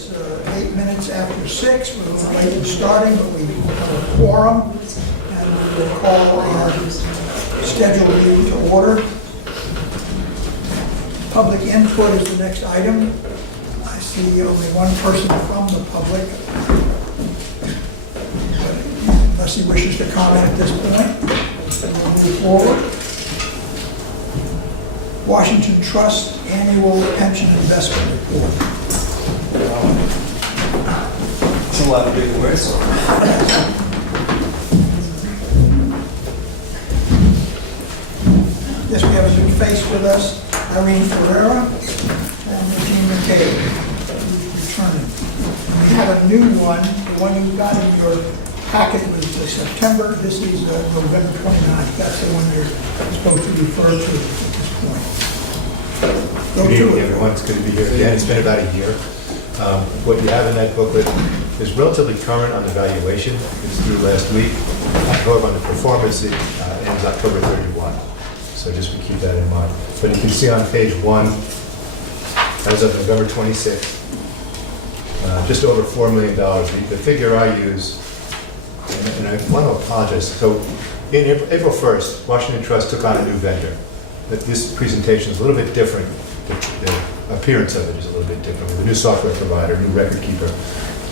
is 8 minutes after 6. We're a little late in starting, but we have a quorum, and we will call our scheduled meeting to order. Public input is the next item. I see only one person from the public. Unless he wishes to comment at this point, we'll move forward. Washington Trust Annual Pension Investment Report. It's a lot of big words. Yes, we have a new face with us, Irene Ferreira and Eugene McCabe, who's returning. We have a new one. The one you got in your packet was the September. This is November 29th. That's the one you're supposed to refer to at this point. Go Good to evening, it. everyone. It's good to be here again. It's been about a year. What you have in that booklet is relatively current on the valuation. It's due last week. However, on the performance, it ends October 31. So just to keep that in mind. But you can see on page 1, as of November 26th, just over $4 million. The figure I use, and I want to apologize. So in April 1st, Washington Trust took on a new vendor. But this presentation is a little bit different. The appearance of it is a little bit different. With a new software provider, new record keeper.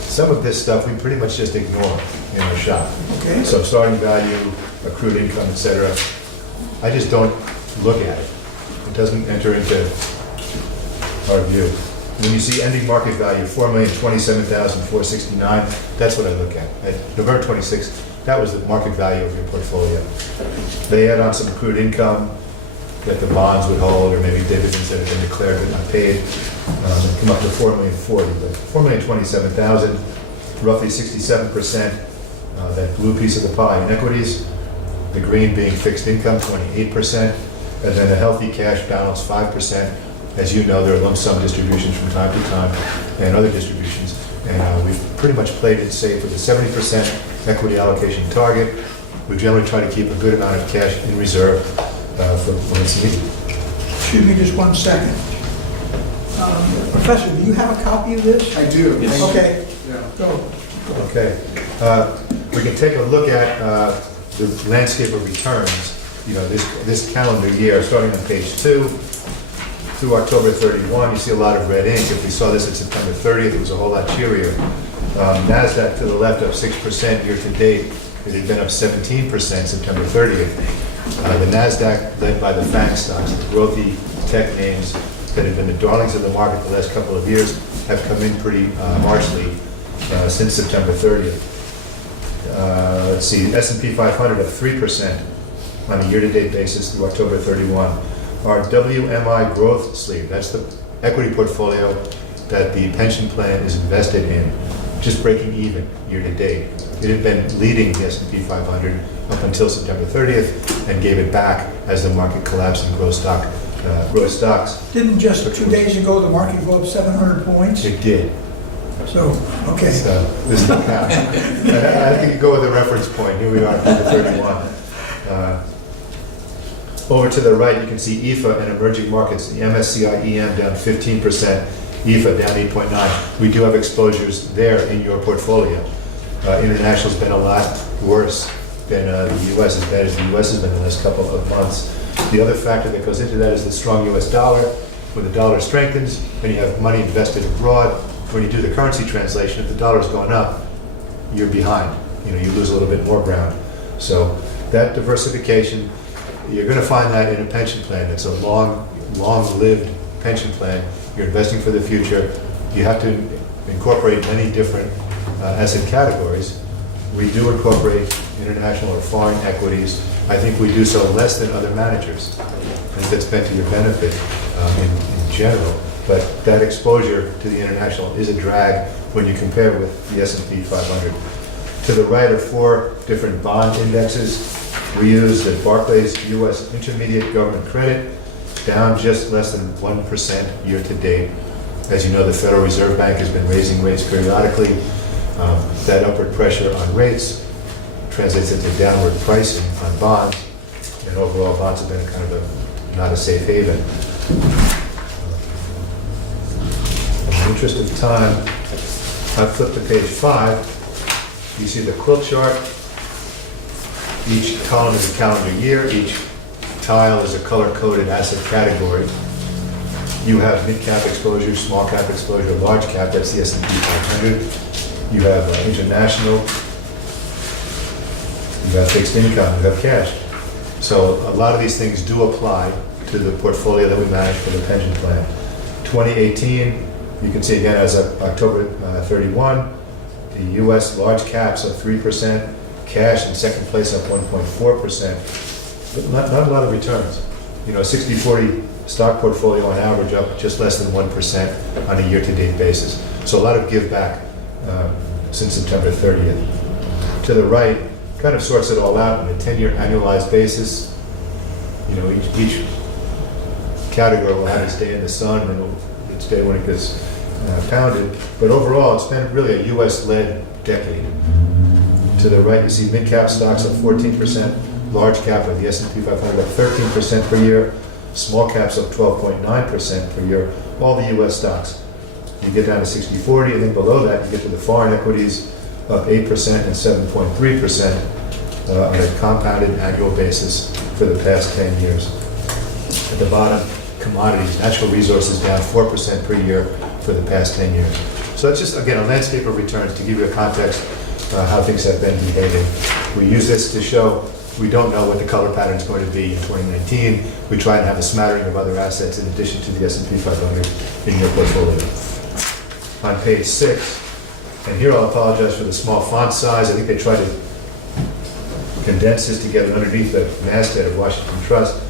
Some of this stuff we pretty much just ignore in our shop. Okay. So starting value, accrued income, etc. I just don't look at it. It doesn't enter into our view. When you see ending market value, $4,027,469, that's what I look at. At November 26th, that was the market value of your portfolio. They add on some accrued income that the bonds would hold, or maybe dividends that have been declared but not paid, and come up to $4,040,000. But $4,027,000, roughly 67%, that blue piece of the pie in equities, the green being fixed income, 28%, and then a healthy cash balance, 5%. As you know, there are lump sum distributions from time to time and other distributions, and we've pretty much played it safe with a 70% equity allocation target. We generally try to keep a good amount of cash in reserve for when it's needed. Excuse me just 1 second. Professor, do you have a copy of this? I do. Yes. Okay, Yeah. go. Okay. We can take a look at the landscape of returns, this calendar year, starting on page 2 through October 31. You see a lot of red ink. If we saw this at September 30th, it was a whole lot cheerier. NASDAQ to the left up 6% year to date. It had been up 17% September 30th. The NASDAQ, led by the FANG stocks, the growthy tech names that have been the darlings of the market the last couple of years, have come in pretty harshly since September 30th. Let's see, S&P 500 up 3% on a year-to-date basis through October 31. Our WMI growth sleeve, that's the equity portfolio that the pension plan is invested in, just breaking even year-to-date. It had been leading the S&P 500 up until September 30th and gave it back as the market collapsed in growth stocks. Didn't just 2 days ago the market go up 700 points? It did. So, okay. So this is the count. I think you go with the reference point. Here we are, October 31. Over to the right, you can see EFA and emerging markets. The MSCI EM down 15%, EFA down 8.9. We do have exposures there in your portfolio. International's been a lot worse than the U.S., as bad as the U.S. has been the last couple of months. The other factor that goes into that is the strong U.S. dollar. When the dollar strengthens and you have money invested abroad, when you do the currency translation, if the dollar is going up, you're behind. You lose a little bit more ground. So that diversification, you're going to find that in a pension plan. It's a long-lived pension plan. You're investing for the future. You have to incorporate many different asset categories. We do incorporate international or foreign equities. I think we do so less than other managers. I think that's been to your benefit in general. But that exposure to the international is a drag when you compare with the S&P 500. To the right are 4 different bond indexes. We use the Barclays U.S. Intermediate Government Credit, down just less than 1% year to date. As you know, the Federal Reserve Bank has been raising rates periodically. That upward pressure on rates translates into downward pricing on bonds, and overall bonds have been kind of not a safe haven. In the interest of time, I flip to page 5. You see the quilt chart. Each column is a calendar year. Each tile is a color-coded asset category. You have mid-cap exposure, small-cap exposure, large-cap, that's the S&P 500. You have international. You have fixed income. You have cash. So a lot of these things do apply to the portfolio that we manage for the pension plan. 2018, you can see again as of October 31, the U.S. large caps up 3%, cash in second place up 1.4%, but not a lot of returns. You know, a 60-40 stock portfolio on average up just less than 1% on a year-to-date basis. So a lot of give back since September 30th. To the right, kind of sorts it all out on a 10-year annualized basis. You know, each category will have its day in the sun and its day when it gets pounded. But overall, it's been really a U.S.-led decade. To the right, you see mid-cap stocks up 14%, large cap of the S&P 500 up 13% per year, small caps up 12.9% per year, all the U.S. stocks. You get down to 60-40, and then below that, you get to the foreign equities up 8% and 7.3% on a compounded annual basis for the past 10 years. At the bottom, commodities, natural resources down 4% per year for the past 10 years. So that's just, again, a landscape of returns to give you a context how things have been behaving. We use this to show we don't know what the color pattern is going to be in 2019. We try and have a smattering of other assets in addition to the S&P 500 in your portfolio. On page 6, and here I'll apologize for the small font size. I think they tried to condense this together underneath the masthead of Washington Trust,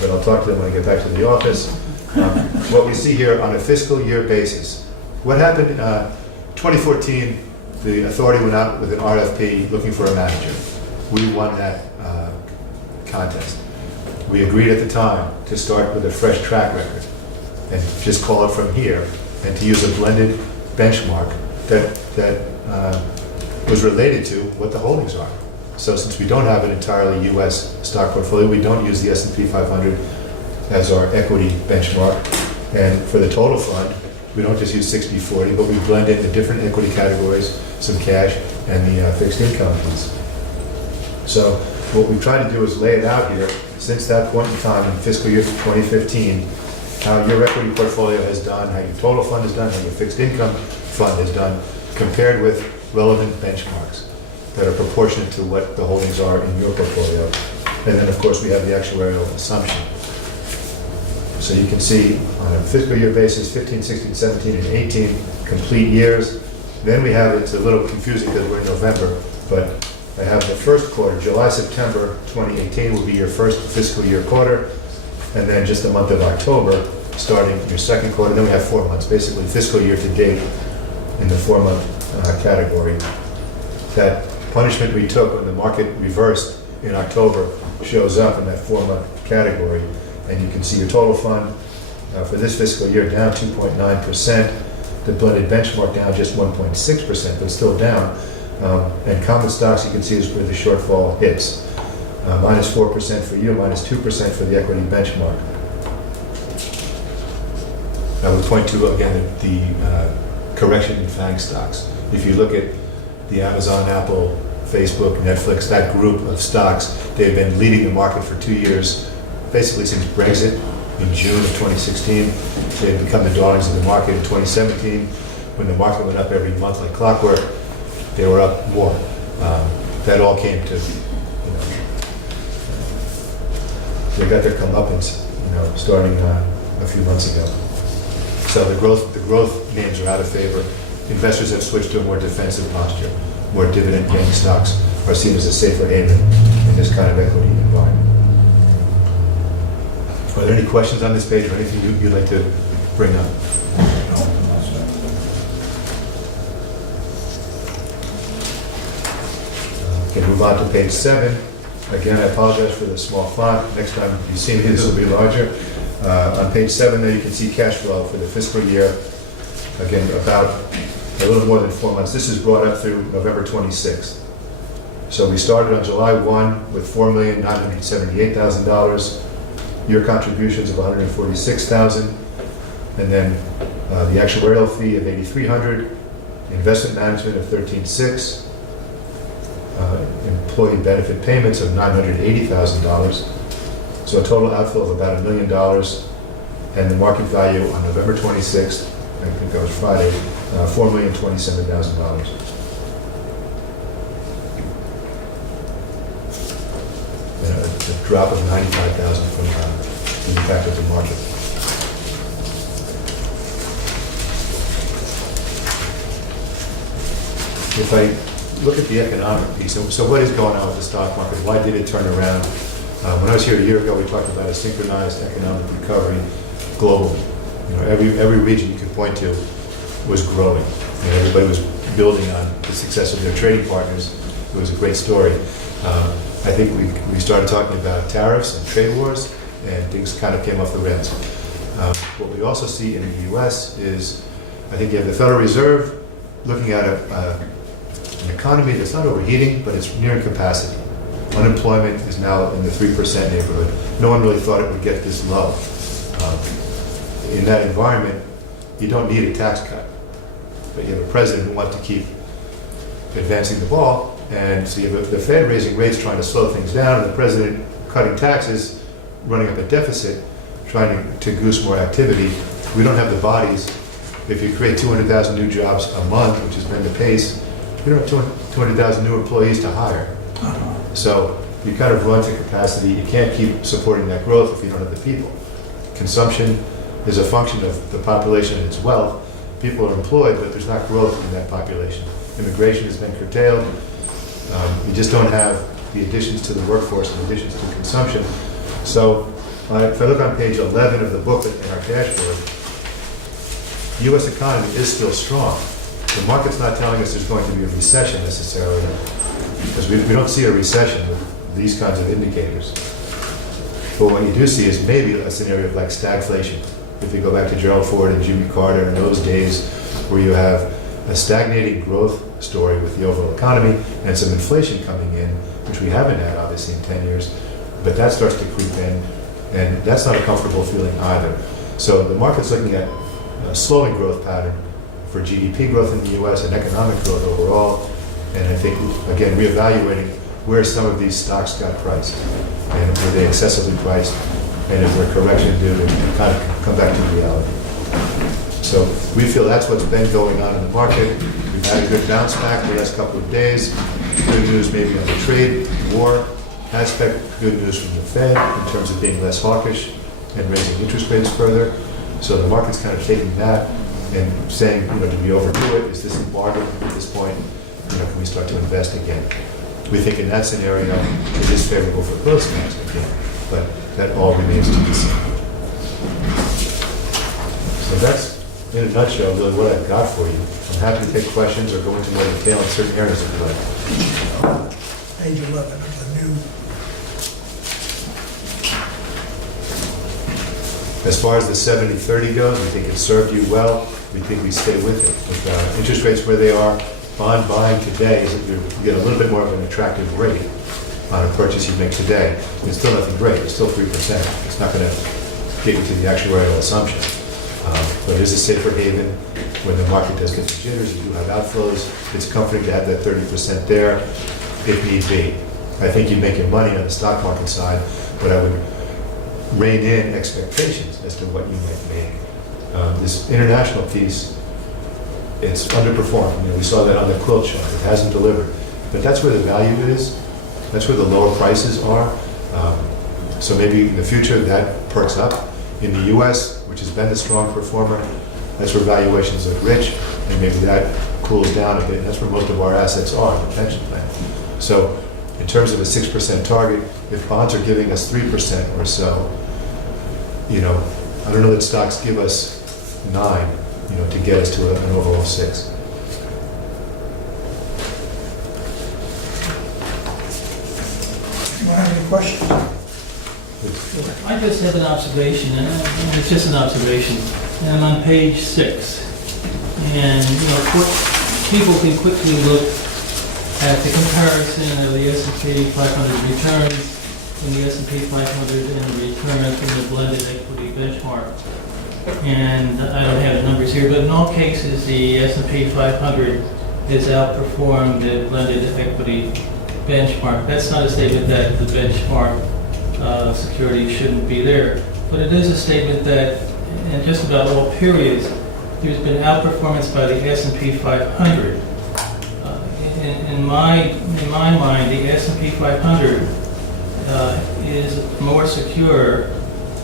but I'll talk to them when I get back to the office. What we see here on a fiscal year basis, what happened in 2014, the authority went out with an RFP looking for a manager. We won that contest. We agreed at the time to start with a fresh track record and just call it from here, and to use a blended benchmark that was related to what the holdings are. So since we don't have an entirely U.S. stock portfolio, we don't use the S&P 500 as our equity benchmark. And for the total fund, we don't just use 60-40, but we blend in the different equity categories, some cash, and the fixed income piece. So what we try to do is lay it out here, since that point in time in fiscal year 2015, how your equity portfolio has done, how your total fund has done, how your fixed income fund has done, compared with relevant benchmarks that are proportionate to what the holdings are in your portfolio. And then, of course, we have the actuarial assumption. So you can see on a fiscal year basis, 15, 16, 17, and 18, complete years. Then we have, it's a little confusing because we're in November, but I have the first quarter, July, September 2018 will be your first fiscal year quarter, and then just the month of October, starting your second quarter. Then we have 4 months, basically fiscal year to date in the 4-month category. That punishment we took when the market reversed in October shows up in that 4-month category. And you can see your total fund for this fiscal year down 2.9%. The blended benchmark down just 1.6%, but still down. And common stocks, you can see, is where the shortfall hits. Minus 4% for you, minus 2% for the equity benchmark. I would point to, again, the correction in FANG stocks. If you look at the Amazon, Apple, Facebook, Netflix, that group of stocks, they've been leading the market for 2 years, basically since Brexit in June of 2016. They've become the darlings of the market in 2017. When the market went up every month like clockwork, they were up more. That all came to, they got their comeuppance, starting a few months ago. So the growth names are out of favor. Investors have switched to a more defensive posture. More dividend-paying stocks are seen as a safer haven in this kind of equity environment. Are there any questions on this page or anything you'd like to bring up? Okay, move on to page 7. Again, I apologize for the small font. Next time you see me, this will be larger. On page 7 there, you can see cash flow for the fiscal year. Again, about a little more than 4 months. This is brought up through November 26th. So we started on July 1 with $4,978,000. Your contributions of $146,000, and then the actuarial fee of $8,300, investment management of 13.6, employee benefit payments of $980,000. So a total outflow of about $1 million, and the market value on November 26th, I think that was Friday, $4,027,000. A drop of 95,000 from the impact of the market. If I look at the economic piece, so what is going on with the stock market? Why did it turn around? When I was here a year ago, we talked about a synchronized economic recovery globally. Every region you could point to was growing, and everybody was building on the success of their trading partners. It was a great story. I think we started talking about tariffs and trade wars, and things kind of came off the rails. What we also see in the U.S. is, I think you have the Federal Reserve looking at an economy that's not overheating, but it's nearing capacity. Unemployment is now in the 3% neighborhood. No one really thought it would get this low. In that environment, you don't need a tax cut, but you have a president who wants to keep advancing the ball, and so you have the Fed raising rates trying to slow things down, and the president cutting taxes, running up a deficit, trying to goose more activity. We don't have the bodies. If you create 200,000 new jobs a month, which has been the pace, you don't have 200,000 new employees to hire. So you kind of run to capacity. You can't keep supporting that growth if you don't have the people. Consumption is a function of the population and its wealth. People are employed, but there's not growth in that population. Immigration has been curtailed. You just don't have the additions to the workforce and additions to consumption. So if I look on page 11 of the booklet in our dashboard, the U.S. economy is still strong. The market's not telling us there's going to be a recession necessarily, because we don't see a recession with these kinds of indicators. But what you do see is maybe a scenario like stagflation. If you go back to Gerald Ford and Jimmy Carter in those days, where you have a stagnating growth story with the overall economy and some inflation coming in, which we haven't had obviously in 10 years, but that starts to creep in, and that's not a comfortable feeling either. So the market's looking at a slowing growth pattern for GDP growth in the U.S. and economic growth overall, and I think, again, reevaluating where some of these stocks got priced, and were they excessively priced, and is there a correction due to kind of come back to reality. So we feel that's what's been going on in the market. We've had a good bounce back the last couple of days. Good news maybe on the trade war aspect, good news from the Fed in terms of being less hawkish and raising interest rates further. So the market's kind of taking that and saying, do we overdo it? Is this embargo at this point? Can we start to invest again? We think in that scenario, it is favorable for growth stocks again, but that all remains to be seen. So that's, in a nutshell, really what I've got for you. I'm happy to take questions or go into more detail in certain areas if you like. Page 11 of the new. As far as the 70-30 goes, we think it served you well. We think we stay with it. With interest rates where they are, bond buying today is that you get a little bit more of an attractive rate on a purchase you make today. It's still nothing great. It's still 3%. It's not going to get you to the actuarial assumption. But it is a safer haven when the market does get the jitters. You do have outflows. It's comforting to have that 30% there if need be. I think you make your money on the stock market side, but I would rein in expectations as to what you might make. This international piece, it's underperformed. We saw that on the quilt chart. It hasn't delivered. But that's where the value is. That's where the lower prices are. So maybe in the future that perks up. In the U.S., which has been the strong performer, that's where valuations look rich, and maybe that cools down a bit. And that's where most of our assets are, the pension plan. So in terms of a 6% target, if bonds are giving us 3% or so, I don't know that stocks give us 9, to get us to an overall 6. Anyone have any questions? I just have an observation, and it's just an observation. And I'm on page 6. And, people can quickly look at the comparison of the S&P 500 returns and the S&P 500 and the returns from the blended equity benchmark. and I don't have the numbers here, but in all cases, the S&P 500 has outperformed the blended equity benchmark. That's not a statement that the benchmark security shouldn't be there, but it is a statement that in just about all periods, there's been outperformance by the S&P 500. In my mind, the S&P 500 is more secure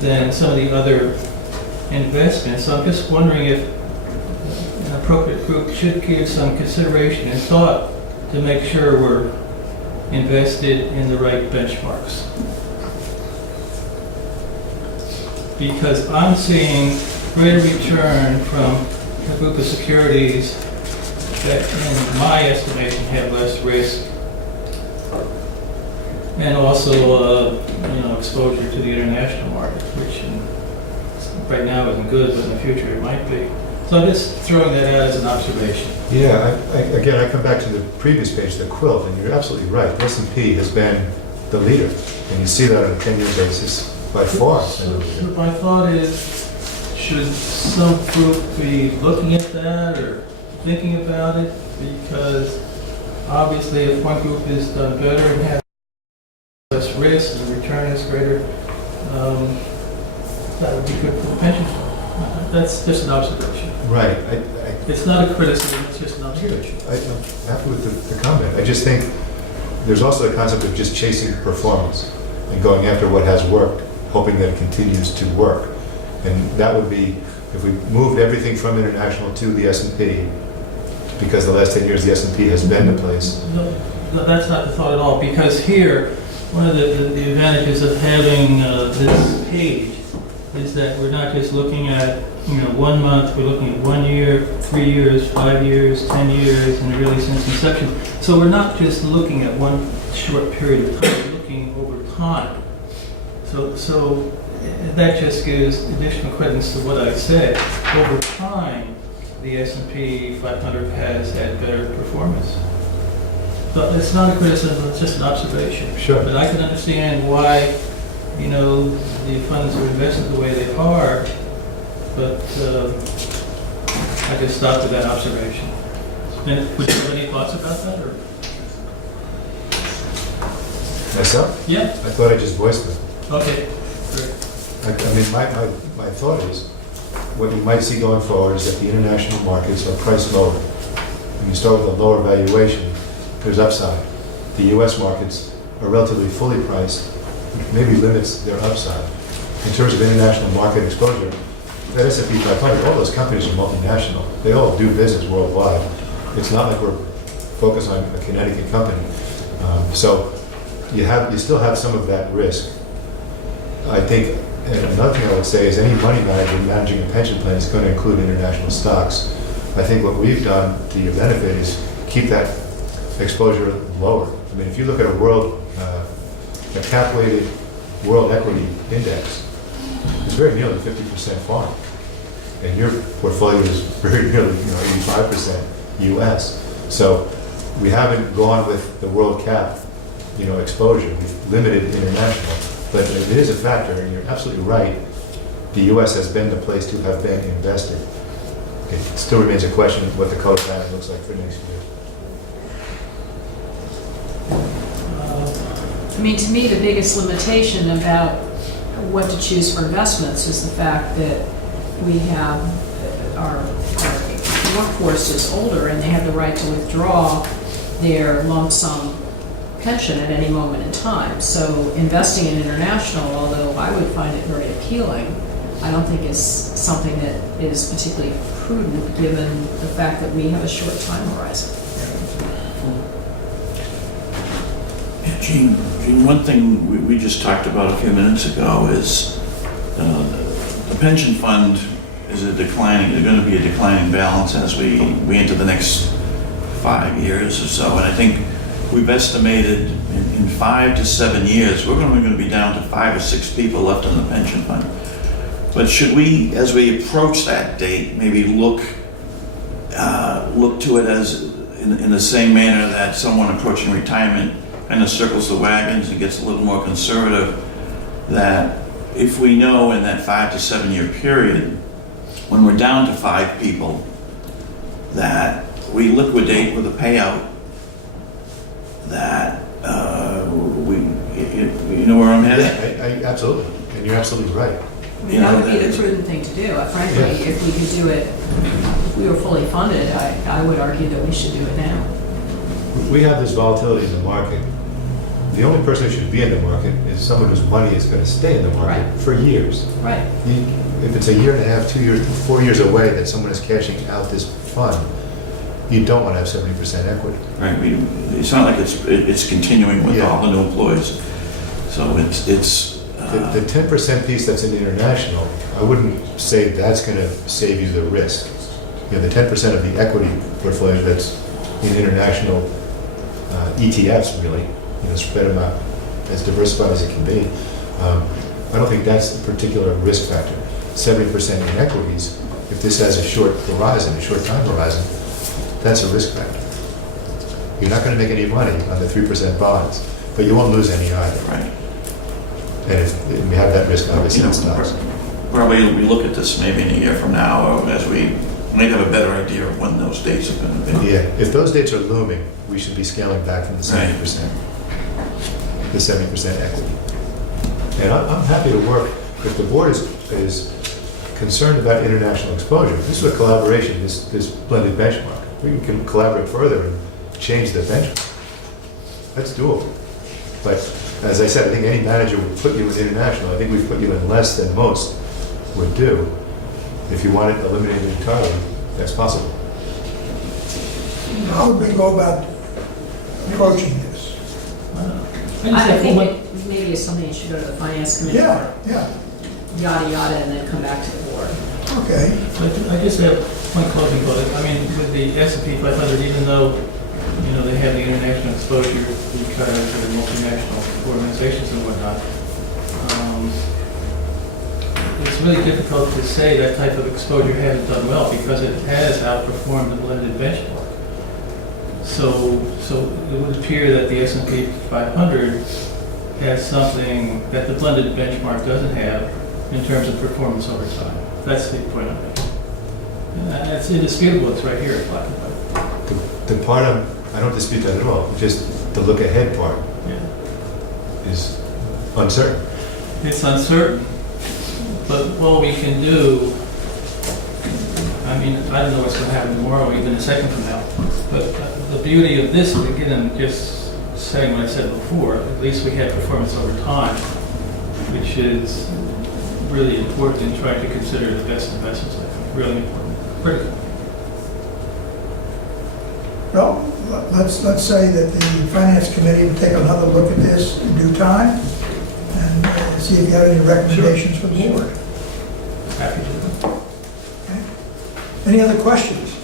than some of the other investments. So I'm just wondering if an appropriate group should give some consideration and thought to make sure we're invested in the right benchmarks. Because I'm seeing greater return from a group of securities that, in my estimation, have less risk, and also, exposure to the international market, which right now isn't good, but in the future it might be. So I'm just throwing that out as an observation. Yeah, again, I come back to the previous page, the quilt, and you're absolutely right. The S&P has been the leader, and you see that on a 10-year basis by far. So my thought is, should some group be looking at that or thinking about it? Because obviously if one group has done better and has less risk and the return is greater, that would be good for the pension fund. That's just an observation. Right. It's not a criticism, it's just an observation. I'm happy with the comment. I just think there's also the concept of just chasing performance and going after what has worked, hoping that it continues to work. And that would be, if we moved everything from international to the S&P, because the last 10 years the S&P has been the place. No, that's not the thought at all, because here, one of the advantages of having this page is that we're not just looking at 1 month, we're looking at 1 year, 3 years, 5 years, 10 years, and really since inception. So we're not just looking at one short period of time, we're looking over time. So that just gives additional credence to what I said. Over time, the S&P 500 has had better performance. But it's not a criticism, it's just an observation. Sure. But I can understand why, the funds are invested the way they are, but I just stopped at that observation. And would you have any thoughts about that, or? Myself? Yeah, I thought I just voiced them. okay, great. I mean, my thought is, what you might see going forward is that the international markets are priced lower. When you start with a lower valuation, there's upside. The U.S. markets are relatively fully priced, which maybe limits their upside. In terms of international market exposure, that S&P 500, all those companies are multinational. They all do business worldwide. It's not like we're focused on a Connecticut company. So you still have some of that risk. I think, and another thing I would say is any money manager managing a pension plan is going to include international stocks. I think what we've done to your benefit is keep that exposure lower. I mean, if you look at a cap-weighted world equity index, it's very nearly 50% foreign. And your portfolio is very nearly 85% US. So we haven't gone with the world cap exposure. We've limited international. But it is a factor, and you're absolutely right. The US has been the place to have been invested. It still remains a question of what the color pattern looks like for next year. To me, the biggest limitation about what to choose for investments is the fact that we have our workforce is older and they have the right to withdraw their lump sum pension at any moment in time. So investing in international, although I would find it very appealing, I don't think is something that is particularly prudent given the fact that we have a short time horizon. Gene, one thing we just talked about a few minutes ago is the pension fund is going to be a declining balance as we enter the next 5 years or so. And I think we've estimated in 5 to 7 years, we're only going to be down to 5 or 6 people left in the pension fund. But should we, as we approach that date, maybe look to it as in the same manner that someone approaching retirement kind of circles the wagons and gets a little more conservative, that if we know in that 5 to 7 year period when we're down to 5 people, that we liquidate with a payout, that you know where I'm headed? I absolutely, and you're absolutely right. I mean, that would be the prudent thing to do. Frankly, Yeah. if we could do it, if we were fully funded, I would argue that we should do it now. We have this volatility in the market. The only person who should be in the market is someone whose money is going to stay in the market Right. for years. Right. If it's a year and a half, 2 years, 4 years away that someone is cashing out this fund, you don't want to have 70% equity. Right, it's not like it's continuing with Yeah. all the new employees. So it's The 10% piece that's in international, I wouldn't say that's going to save you the risk. You know, the 10% of the equity portfolio that's in international ETFs, really, you know, spread them out as diversified as it can be. I don't think that's a particular risk factor. 70% in equities, if this has a short horizon, a short time horizon, that's a risk factor. You're not going to make any money on the 3% bonds, but you won't lose any either. right. And if we have that risk, obviously, in stocks. Probably we look at this maybe in a year from now, or as we might have a better idea of when those dates are going to be. Yeah, if those dates are looming, we should be scaling back from the 70%, the 70% equity. And I'm happy to work, if the board is concerned about international exposure, this is a collaboration, this blended benchmark. We can collaborate further and change the benchmark. That's doable. But as I said, I think any manager would put you in international. I think we've put you in less than most would do. If you want it eliminated entirely, that's possible. How would we go about approaching this? I just I have think one, it maybe is something that should go to the finance committee. Yeah, yeah, Yada, yada, and then come back to the board. okay. I just have one closing thought. I mean, with the S&P 500, even though, you know, they have the international exposure because they're multinational organizations and whatnot, it's really difficult to say that type of exposure hasn't done well because it has outperformed the blended benchmark. So it would appear that the S&P 500 has something that the blended benchmark doesn't have in terms of performance over time. That's the point I'm making. And it's indisputable, it's right here, it's black and white. The part I don't dispute that at all. Just the look ahead part Yeah. is uncertain. It's uncertain, but what we can do, I mean, I don't know what's going to happen tomorrow, even a second from now, but the beauty of this, again, I'm just saying what I said before, at least we have performance over time, which is really important in trying to consider the best investments, I think, really important, critical. Well, let's say that the finance committee will take another look at this in due time and see if you have any recommendations for the board. Happy to. Okay. Any other questions,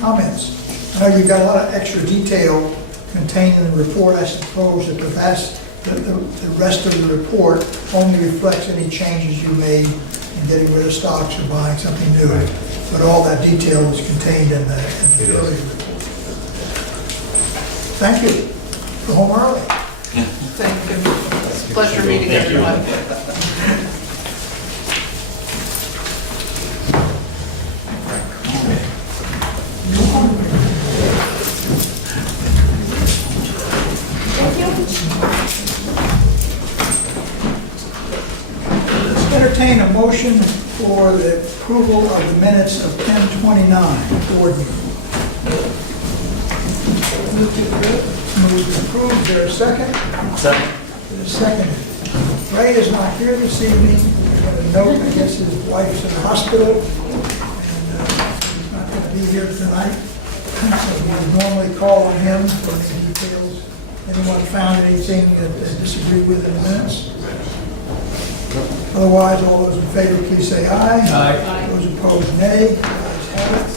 comments? I know you've got a lot of extra detail contained in the report. I suppose that the rest of the report only reflects any changes you made in getting rid of stocks or buying something new. Right. But all that detail is contained in the It earlier is. report. Thank you. Go home early. Thank you. It's a pleasure meeting everyone. Let's entertain a motion for the approval of the minutes of 10:29 board meeting. Move to approve. Is there a second? Second. There's a second. Ray is not here this evening. I got a note, I guess his wife's in the hospital, and he's not going to be here tonight. So we would normally call on him for any details. Anyone found anything that they disagreed with in the minutes? Otherwise, all those in favor, please say aye. Aye. Those opposed, nay. The ayes have it.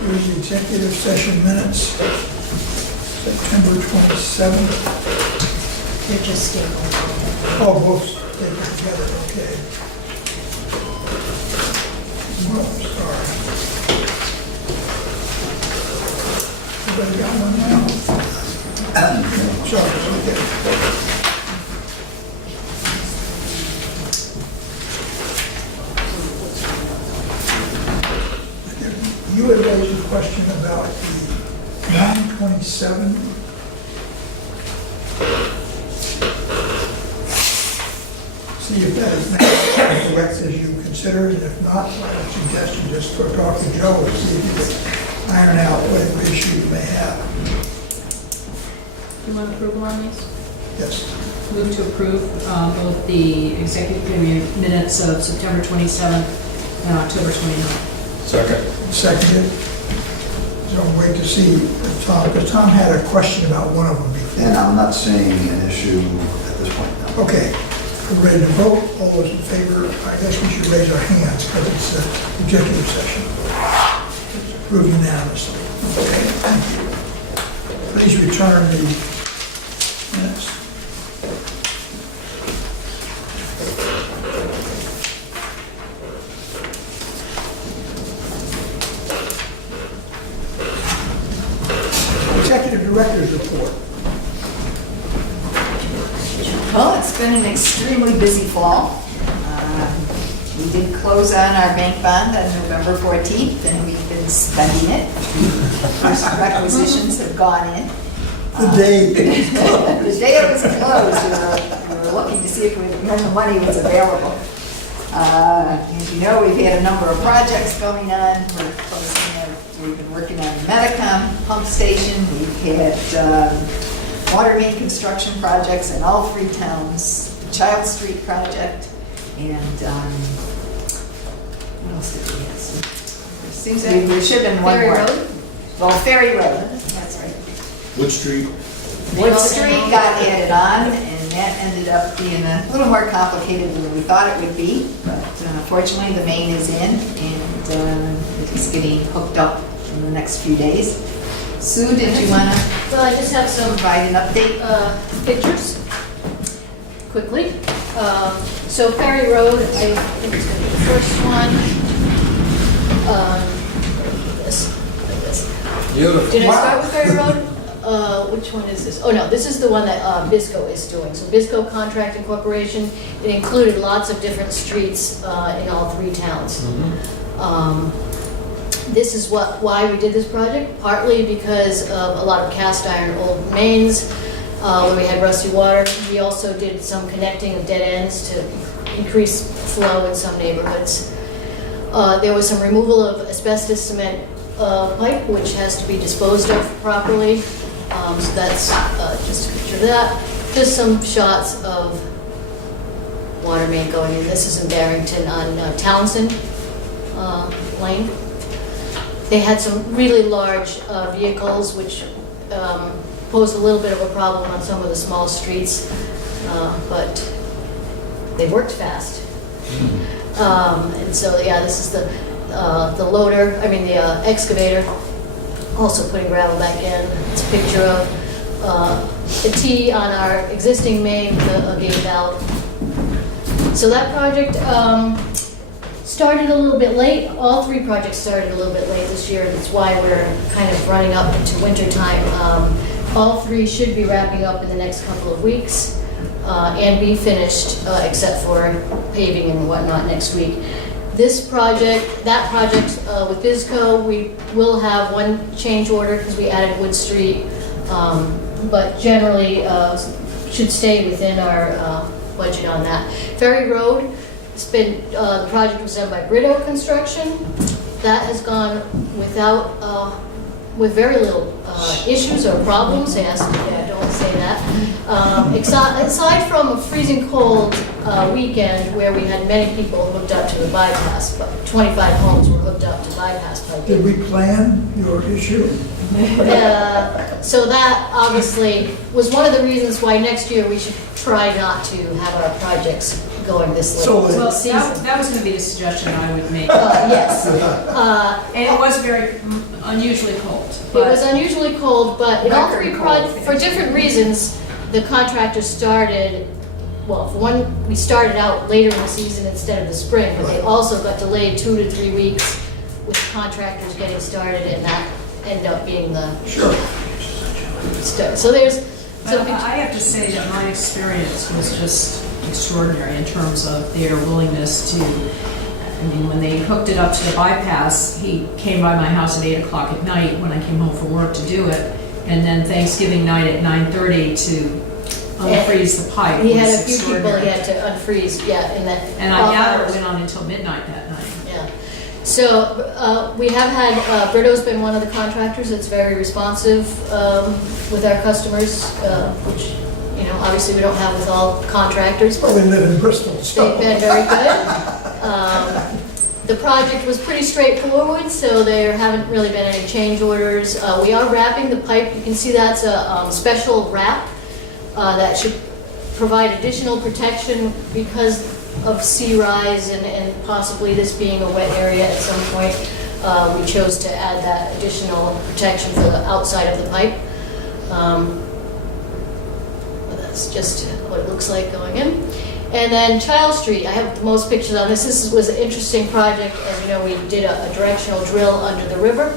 Here's the executive session minutes, September 27th. They're just stable. Oh, both taken together, okay. Well, sorry. that one now. Sorry, okay. You had raised a question about the 927. See if that is now correct as you consider, and if not, I would suggest you just go talk to Joe and see if you can iron out whatever issue you may have. You want approval on these? Yes. Move to approve both the executive committee minutes of September 27th and October 29th. Second. Seconded. So I'll wait to see if Tom, because Tom had a question about one of them before. And I'm not seeing an issue at this point now. Okay, we're ready to vote. All those in favor, I guess we should raise our hands because it's an executive session. It's approved unanimously. Okay, thank you. Please return the minutes. Executive Director's Report. Well, it's been an extremely busy fall. We did close on our bank bond on November 14th, and we've been spending it. First requisitions have gone in. The day. The day it was closed, we were looking to see if when the money was available. As you know, we've had a number of projects going on. We've been working on the Medicom pump station. We've had water main construction projects in all three towns, the Child Street project, and what else did we have? Seems like there should have been one more. Ferry Road? Well, Ferry Road, that's right. Wood Street. Wood Street got added on, and that ended up being a little more complicated than we thought it would be. But fortunately, the main is in, and it is getting hooked up in the next few days. Sue, did you want to Well, I just have some provide an update? pictures, quickly. So Ferry Road, I think it's gonna be the first one. This. Beautiful. Did I start with Ferry Road? Which one is this? Oh, no, this is the one that Bisco is doing. So Bisco Contracting Corporation, it included lots of different streets in all three towns. This is why we did this project, partly because of a lot of cast iron old mains where we had rusty water. We also did some connecting of dead ends to increase flow in some neighborhoods. There was some removal of asbestos cement pipe, which has to be disposed of properly. So that's just a picture of that. Just some shots of water main going in. This is in Barrington on Townsend Lane. They had some really large vehicles, which posed a little bit of a problem on some of the small streets, but they worked fast. And so, yeah, this is the loader, the excavator, also putting gravel back in. It's a picture of a T on our existing main with a gate valve. So that project started a little bit late. All three projects started a little bit late this year. That's why we're kind of running up into winter time. All three should be wrapping up in the next couple of weeks and be finished, except for paving and whatnot next week. That project with Bisco, we will have one change order because we added Wood Street, but generally should stay within our budget on that. Ferry Road, the project was done by Bristol Construction. That has gone with very little issues or problems. Yes, yeah, don't say that. Aside from a freezing cold weekend where we had many people hooked up to the bypass, but 25 homes were hooked up to bypass piping. Did we plan your issue? So that obviously was one of the reasons why next year we should try not to have our projects going this late So, into the Well, season. that was going to be the suggestion I would make. Yes. And it was very unusually cold. It was unusually cold, but in all three Record projects, cold. for different reasons, the contractor started, well, for one, we started out later in the season instead of the spring, but they also got delayed 2 to 3 weeks with contractors getting started, and that ended up being the Sure. So there's But some. I have to say that my experience was just extraordinary in terms of their willingness to, I mean, when they hooked it up to the bypass, he came by my house at 8 o'clock at night when I came home from work to do it. And then Thanksgiving night at 9:30 to unfreeze the pipe He was had a few people extraordinary. he had to unfreeze, yeah, in that. And I gather it went on until midnight that night. Yeah. So we have had, Brito's been one of the contractors that's very responsive with our customers, which, you know, obviously we don't have with all contractors, Well, but we live in Bristol, so. they've been very good. The project was pretty straightforward, so there haven't really been any change orders. We are wrapping the pipe. You can see that's a special wrap that should provide additional protection because of sea rise and possibly this being a wet area at some point. We chose to add that additional protection for the outside of the pipe. That's just what it looks like going in. And then Child Street, I have the most pictures on this. This was an interesting project. As you know, we did a directional drill under the river.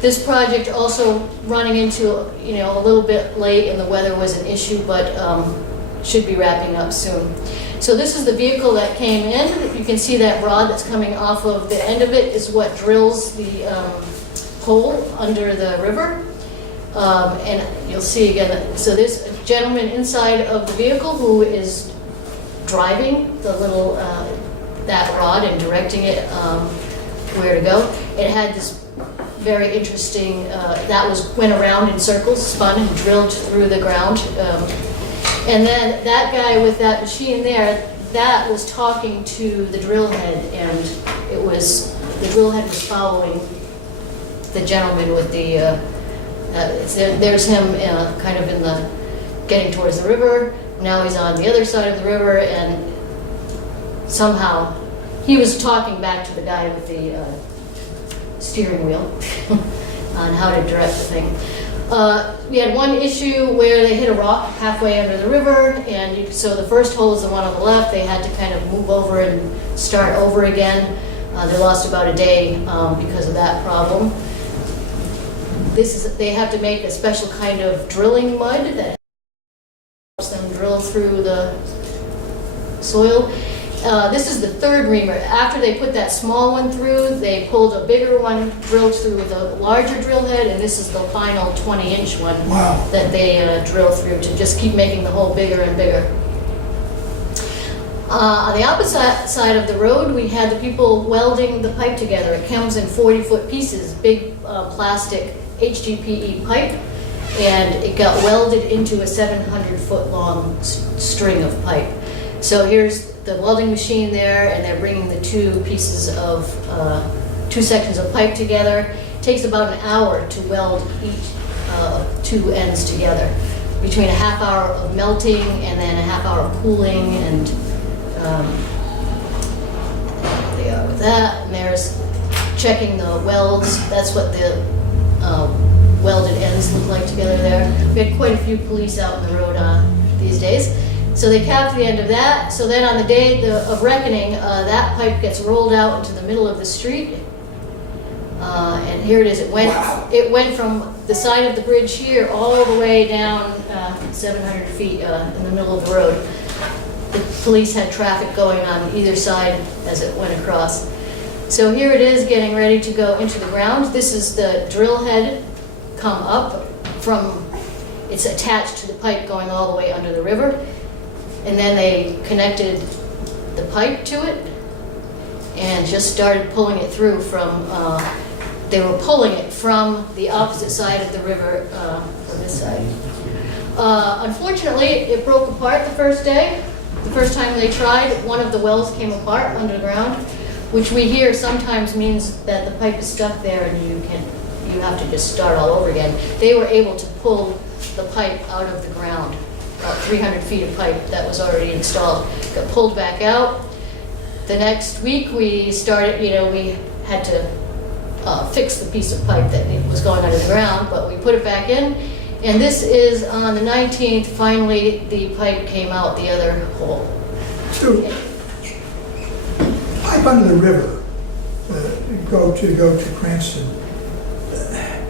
This project also running into, you know, a little bit late and the weather was an issue, but should be wrapping up soon. So this is the vehicle that came in. You can see that rod that's coming off of the end of it is what drills the hole under the river. And you'll see again, so this gentleman inside of the vehicle who is driving the little, that rod and directing it where to go. It had this very interesting, went around in circles, spun and drilled through the ground. And then that guy with that machine there, that was talking to the drill head, and the drill head was following the gentleman with the, there's him kind of in the, getting towards the river. Now he's on the other side of the river, and somehow he was talking back to the guy with the steering wheel on how to direct the thing. We had one issue where they hit a rock halfway under the river, and so the first hole is the one on the left. They had to kind of move over and start over again. They lost about a day because of that problem. They have to make a special kind of drilling mud that helps them drill through the soil. This is the third reamer. After they put that small one through, they pulled a bigger one, drilled through with a larger drill head, and this is the final 20-inch one Wow. that they drill through to just keep making the hole bigger and bigger. On the opposite side of the road, we had the people welding the pipe together. It comes in 40-foot pieces, big plastic HDPE pipe, and it got welded into a 700-foot long string of pipe. So here's the welding machine there, and they're bringing the two sections of pipe together. It takes about an hour to weld each two ends together, between a half hour of melting and then a half hour of cooling, and there they are with that. And there's checking the welds. That's what the welded ends look like together there. We had quite a few police out in the road these days. So they capped the end of that. So then on the day of reckoning, that pipe gets rolled out into the middle of the street. And here it is. It went from the side of the bridge here all the way down 700 feet in the middle of the road. The police had traffic going on either side as it went across. So here it is getting ready to go into the ground. This is the drill head come up from, it's attached to the pipe going all the way under the river. And then they connected the pipe to it and just started pulling it through from, they were pulling it from the opposite side of the river, from this side. Unfortunately, it broke apart the first day. The first time they tried, one of the wells came apart underground, which we hear sometimes means that the pipe is stuck there and you have to just start all over again. They were able to pull the pipe out of the ground. About 300 feet of pipe that was already installed got pulled back out. The next week we started, we had to fix the piece of pipe that was going under the ground, but we put it back in. And this is on the 19th, finally the pipe came out the other hole. So, pipe under the river, go to Cranston.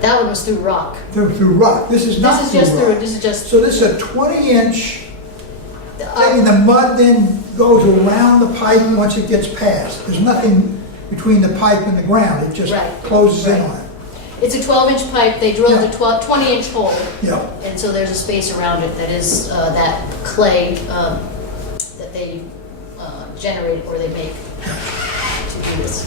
That one was through rock. through rock. This is not This is through just through, rock. this is just, So this is a 20-inch thing, and the mud then goes around the pipe once it gets past. There's nothing between the pipe and the ground, it just Right. closes in Right. on it. it's a 12-inch pipe, they drilled Yeah. a 20-inch hole, Yep, and so there's a space around it that is that clay that they generate or they make to do this.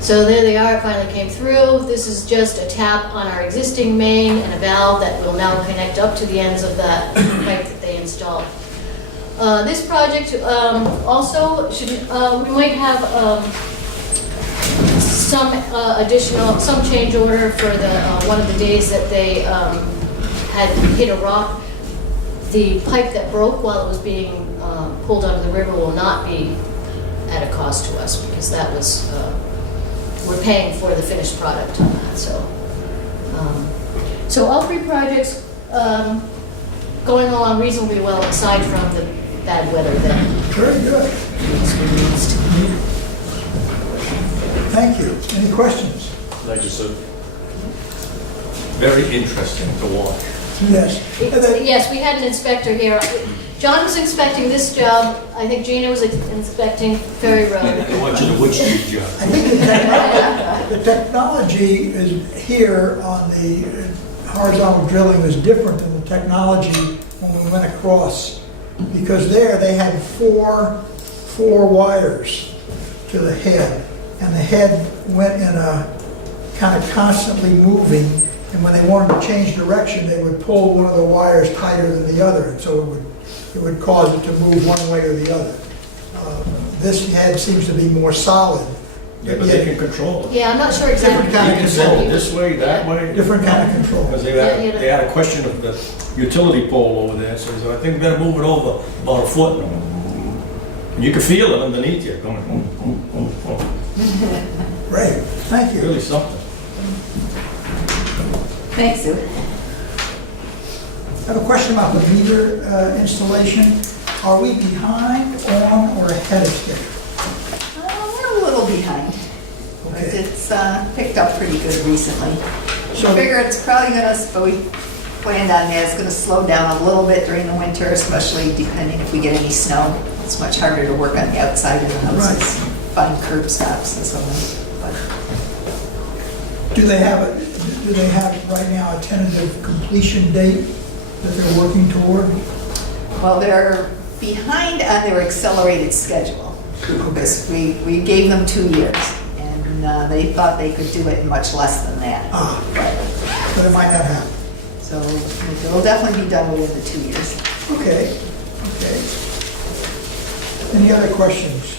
So there they are, it finally came through. This is just a tap on our existing main and a valve that will now connect up to the ends of that pipe that they installed. This project also should, we might have some additional, some change order for the, one of the days that they had hit a rock. The pipe that broke while it was being pulled out of the river will not be at a cost to us because that was, we're paying for the finished product on that, so. So all three projects going along reasonably well aside from the bad weather that very good. experienced. Thank you. Any questions? Thank you, sir. Very interesting to watch. Yes. Yes, we had an inspector here. John was inspecting this job. I think Gina was inspecting Ferry Road. I want you to watch the job. I think the technology is here on the horizontal drilling is different than the technology when we went across. Because there they had four wires to the head. And the head went in a kind of constantly moving. And when they wanted to change direction, they would pull one of the wires tighter than the other. And so it would cause it to move one way or the other. This head seems to be more solid. Yeah, but they can control it. Yeah, I'm not sure Different exactly. kind You of can send it control. this way, that way. Different kind of control. Because Yeah. they had a question of the utility pole over there, so I think we better move it over about a foot. And you can feel it underneath you, going, Great, thank you. really something. Thanks, Sue. I have a question about the meter installation. Are we behind, on, or ahead of schedule? We're a little behind, but Okay. it's picked up pretty good recently. So- I figure it's probably gonna, but we planned on that, it's gonna slow down a little bit during the winter, especially depending if we get any snow. It's much harder to work on the outside of the houses, find curb stops and so on. But Do they have right now a tentative completion date that they're working toward? well, they're behind on their accelerated schedule. Because we gave them 2 years, and they thought they could do it in much less than that. Ah, But but it might not happen. So it'll definitely be done within the 2 years. Okay, okay. Any other questions?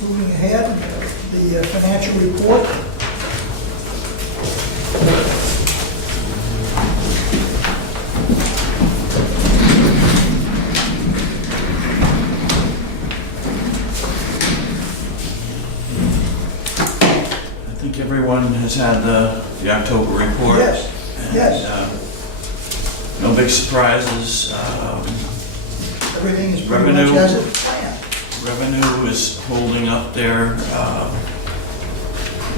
Moving ahead, the financial report. I think everyone has had the October report. Yes, And, yes. No big surprises. Everything is pretty much Revenue. as it's planned. Revenue is holding up there.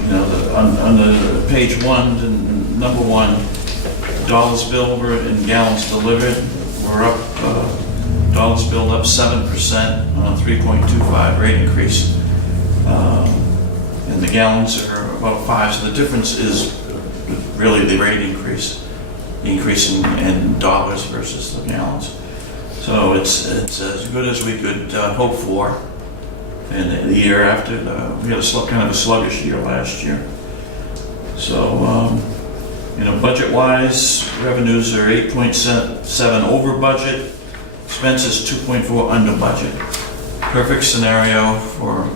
You know, on the page one, the number one, dollars billed and gallons delivered, we're up, dollars billed up 7% on a 3.25 rate increase. And the gallons are about 5, so the difference is really the rate increase in dollars versus the gallons. So it's as good as we could hope for. And the year after, we had kind of a sluggish year last year. So, you know, budget-wise, revenues are 8.7 over budget, expenses 2.4 under budget. Perfect scenario from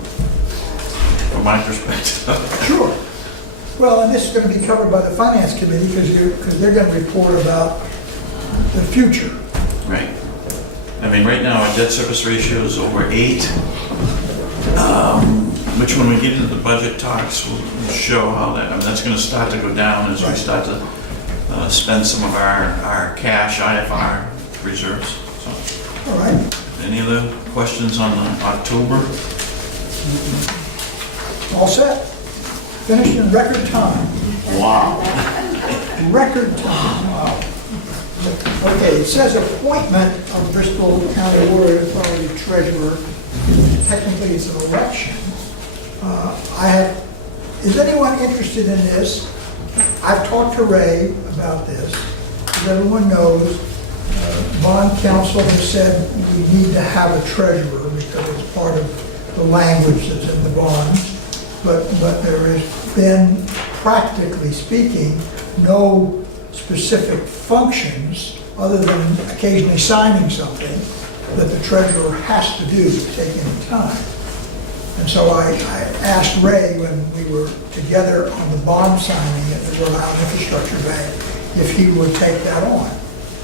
my perspective. Sure. Well, and this is going to be covered by the Finance Committee because they're going to report about the future. Right. I mean, right now, our debt service ratio is over 8, which when we get into the budget talks, will show how that, I mean, that's going to start to go down as we start to spend some of our cash IFR reserves. So, All right. any other questions on October? All set? Finished in record time. Wow. Record time, wow. Okay, it says appointment of Bristol County Water Authority Treasurer. Technically, it's an election. Is anyone interested in this? I've talked to Ray about this. As everyone knows, bond counsel has said we need to have a treasurer because it's part of the language that's in the bonds. But there has been, practically speaking, no specific functions other than occasionally signing something that the treasurer has to do to take any time. And so I asked Ray when we were together on the bond signing at the Rhode Island Infrastructure Bank if he would take that on.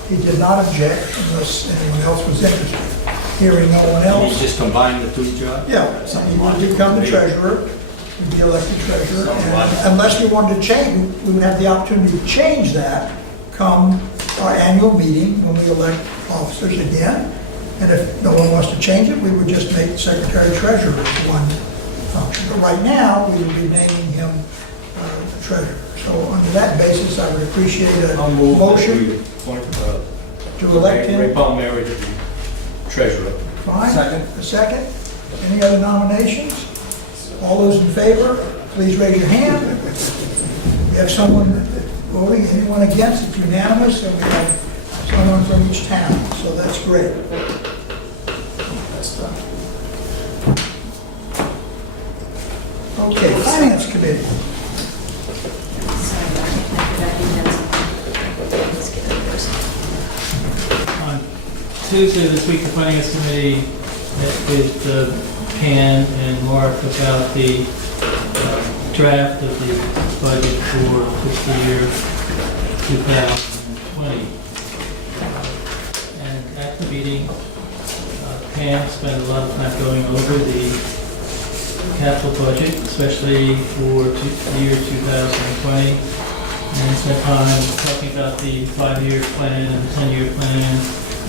He did not object unless anyone else was interested. Hearing no one You else, just combine the two jobs? yeah, somebody wanted to become the treasurer, we'd be elected treasurer. And unless we wanted to change, we would have the opportunity to change that come our annual meeting when we elect officers again. And if no one wants to change it, we would just make the secretary treasurer one function. But right now, we would be naming him the treasurer. So under that basis, I would appreciate a I'll move that motion we appoint to elect Ray him. Palmieri to be treasurer. Fine. Second. A second. Any other nominations? All those in favor, please raise your hand. We have someone voting, anyone against, it's unanimous, and we have someone from each town, so that's great. That's done. Okay, Finance Committee. On Tuesday this week, the Finance Committee met with Pam and Mark about the draft of the budget for fiscal year 2020. And at the meeting, Pam spent a lot of time going over the capital budget, especially for the year 2020, and spent time talking about the 5-year plan and the 10-year plan.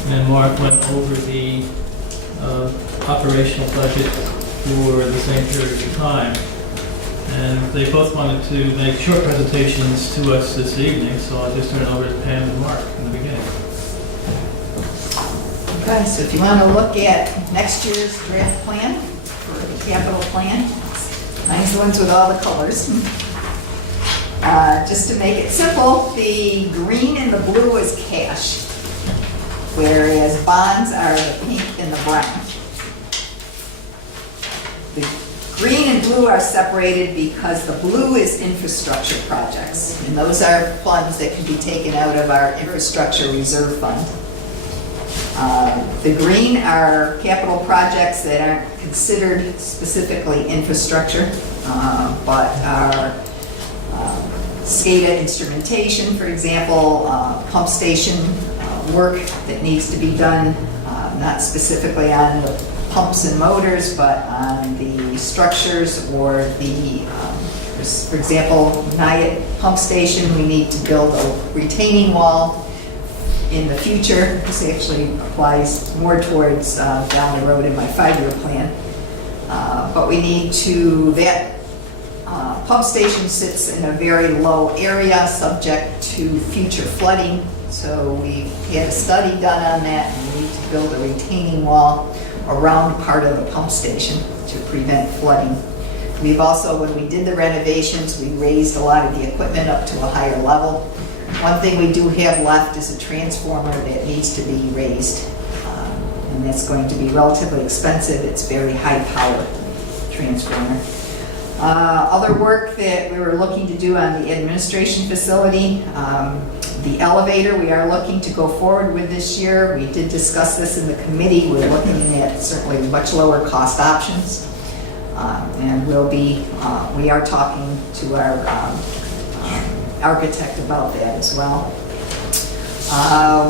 And then Mark went over the operational budget for the same period of time. And they both wanted to make short presentations to us this evening, so I'll just turn it over to Pam and Mark in the beginning. Okay, so if you want to look at next year's draft plan for the capital plan, nice ones with all the colors. Just to make it simple, the green and the blue is cash, whereas bonds are the pink and the brown. The green and blue are separated because the blue is infrastructure projects, and those are funds that can be taken out of our infrastructure reserve fund. The green are capital projects that aren't considered specifically infrastructure, but are SCADA instrumentation, for example, pump station work that needs to be done, not specifically on the pumps and motors, but on the structures or the, for example, Nyack pump station, we need to build a retaining wall in the future. This actually applies more towards down the road in my 5-year plan. But we need to, that pump station sits in a very low area subject to future flooding. So we had a study done on that, and we need to build a retaining wall around part of the pump station to prevent flooding. We've also, when we did the renovations, we raised a lot of the equipment up to a higher level. One thing we do have left is a transformer that needs to be raised, and that's going to be relatively expensive. It's very high power transformer. Other work that we were looking to do on the administration facility, the elevator we are looking to go forward with this year. We did discuss this in the committee. We're looking at certainly much lower cost options. And we are talking to our architect about that as well.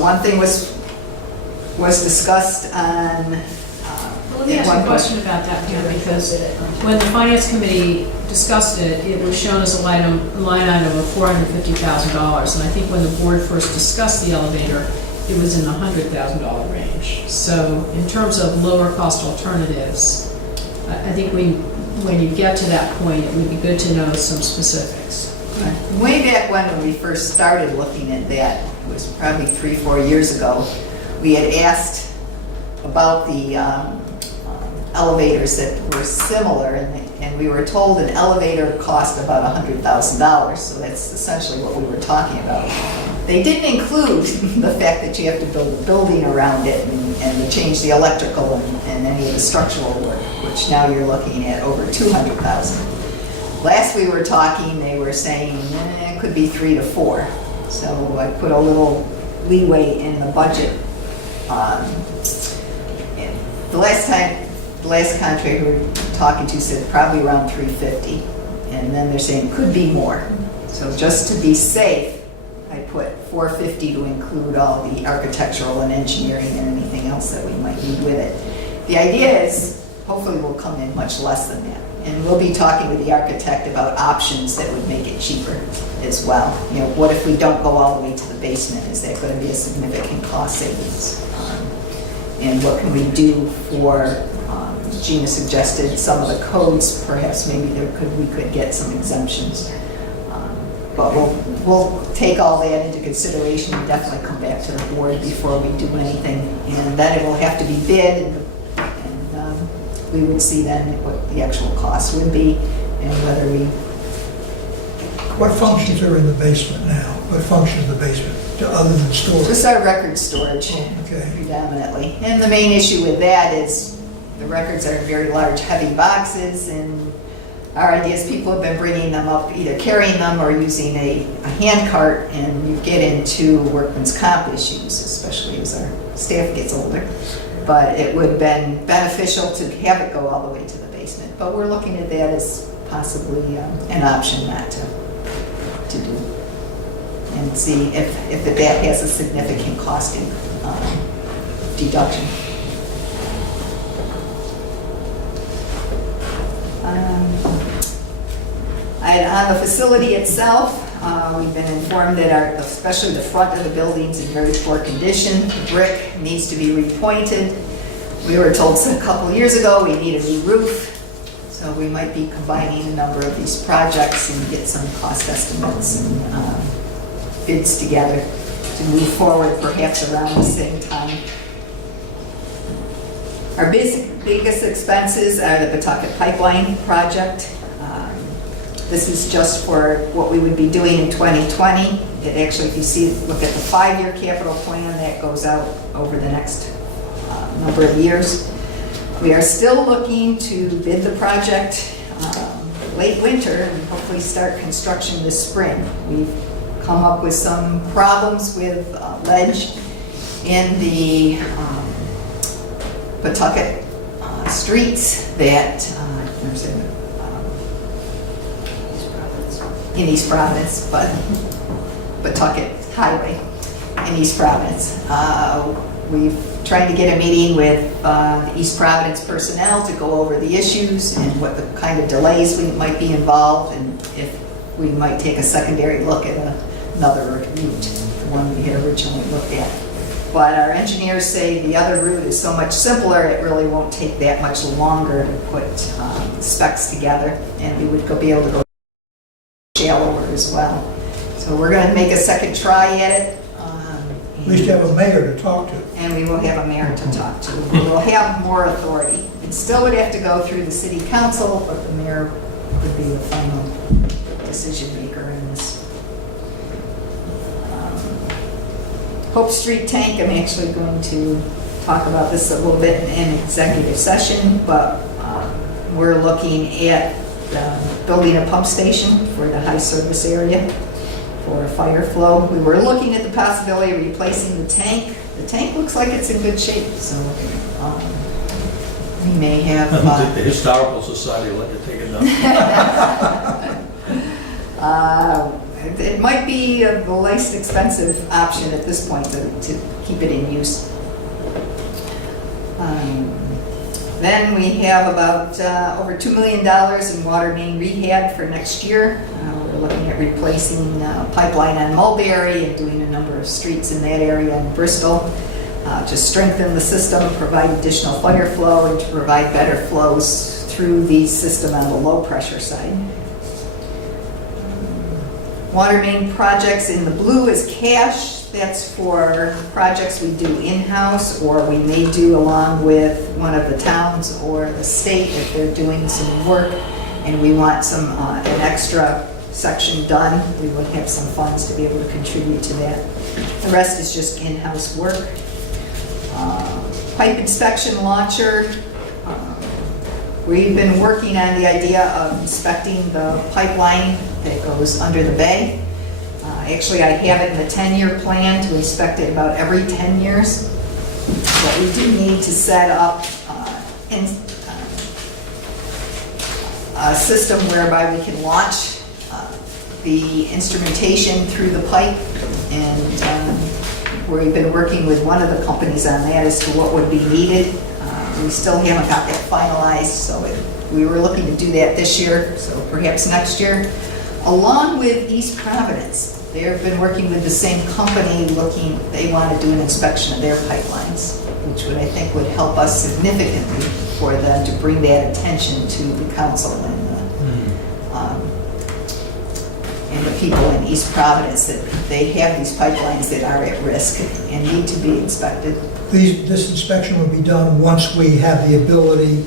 One thing was discussed on. Let me ask you a question about that, Pam, because when the Finance Committee discussed it, it was shown as a line item of $450,000. And I think when the board first discussed the elevator, it was in the $100,000 range. So in terms of lower cost alternatives, I think we when you get to that point, it would be good to know some specifics. Way back when we first started looking at that, it was probably 3-4 years ago, we had asked about the elevators that were similar, and we were told an elevator cost about $100,000, so that's essentially what we were talking about. They didn't include the fact that you have to build a building around it and to change the electrical and any of the structural work, which now you're looking at over $200,000. Last we were talking, they were saying it could be 3 to 4. So I put a little leeway in the budget. The last contractor we were talking to said probably around 350, and then they're saying could be more. So just to be safe, I put 450 to include all the architectural and engineering and anything else that we might need with it. The idea is hopefully we'll come in much less than that. And we'll be talking with the architect about options that would make it cheaper as well. You know, what if we don't go all the way to the basement? Is that going to be a significant cost savings? And what can we do for, Gina suggested some of the codes, perhaps maybe we could get some exemptions. But we'll take all that into consideration and definitely come back to the board before we do anything. And then it will have to be bid, and we would see then what the actual cost would be and whether we... What functions are in the basement now? What functions the basement, other than storage? Just our record storage, Okay. predominantly. And the main issue with that is the records are in very large, heavy boxes, and our idea is people have been bringing them up, either carrying them or using a hand cart, and you get into workman's comp issues, especially as our staff gets older. But it would have been beneficial to have it go all the way to the basement. But we're looking at that as possibly an option not to do. And see if that has a significant costing deduction. On the facility itself, we've been informed that especially the front of the building's in very poor condition. The brick needs to be repointed. We were told a couple years ago we need a new roof, so we might be combining a number of these projects and get some cost estimates and bids together to move forward perhaps around the same time. Our biggest expenses are the Pawtucket Pipeline project. This is just for what we would be doing in 2020. It actually, if you look at the 5-year capital plan, that goes out over the next number of years. We are still looking to bid the project late winter and hopefully start construction this spring. We've come up with some problems with ledge in the Pawtucket streets that, in East Providence, but Pawtucket Highway in East Providence. We've tried to get a meeting with the East Providence personnel to go over the issues and what the kind of delays we might be involved, and if we might take a secondary look at another route, the one we had originally looked at. But our engineers say the other route is so much simpler, it really won't take that much longer to put specs together, and we would be able to go shallower as well. So we're going to make a second try at it. At least have a mayor to talk to. And we will have a mayor to talk to. We will have more authority. It still would have to go through the city council, but the mayor would be the final decision maker in this. Hope Street Tank, I'm actually going to talk about this a little bit in executive session, but we're looking at building a pump station for the high service area for fire flow. We were looking at the possibility of replacing the tank. The tank looks like it's in good shape, so we may have... I don't think the Historical Society will let you take it down. It might be the least expensive option at this point to keep it in use. Then we have about over $2 million in water main rehab for next year. We're looking at replacing pipeline on Mulberry and doing a number of streets in that area in Bristol to strengthen the system, provide additional fire flow, and to provide better flows through the system on the low pressure side. Water main projects in the blue is cash. That's for projects we do in-house or we may do along with one of the towns or the state if they're doing some work and we want some an extra section done. We would have some funds to be able to contribute to that. The rest is just in-house work. Pipe inspection launcher. We've been working on the idea of inspecting the pipeline that goes under the bay. Actually, I have it in the 10-year plan to inspect it about every 10 years. But we do need to set up a system whereby we can launch the instrumentation through the pipe. And we've been working with one of the companies on that as to what would be needed. We still haven't got that finalized, so we were looking to do that this year, so perhaps next year. Along with East Providence, they've been working with the same company they want to do an inspection of their pipelines, which I think would help us significantly for them to bring that attention to the council and the people in East Providence that they have these pipelines that are at risk and need to be inspected. This inspection would be done once we have the ability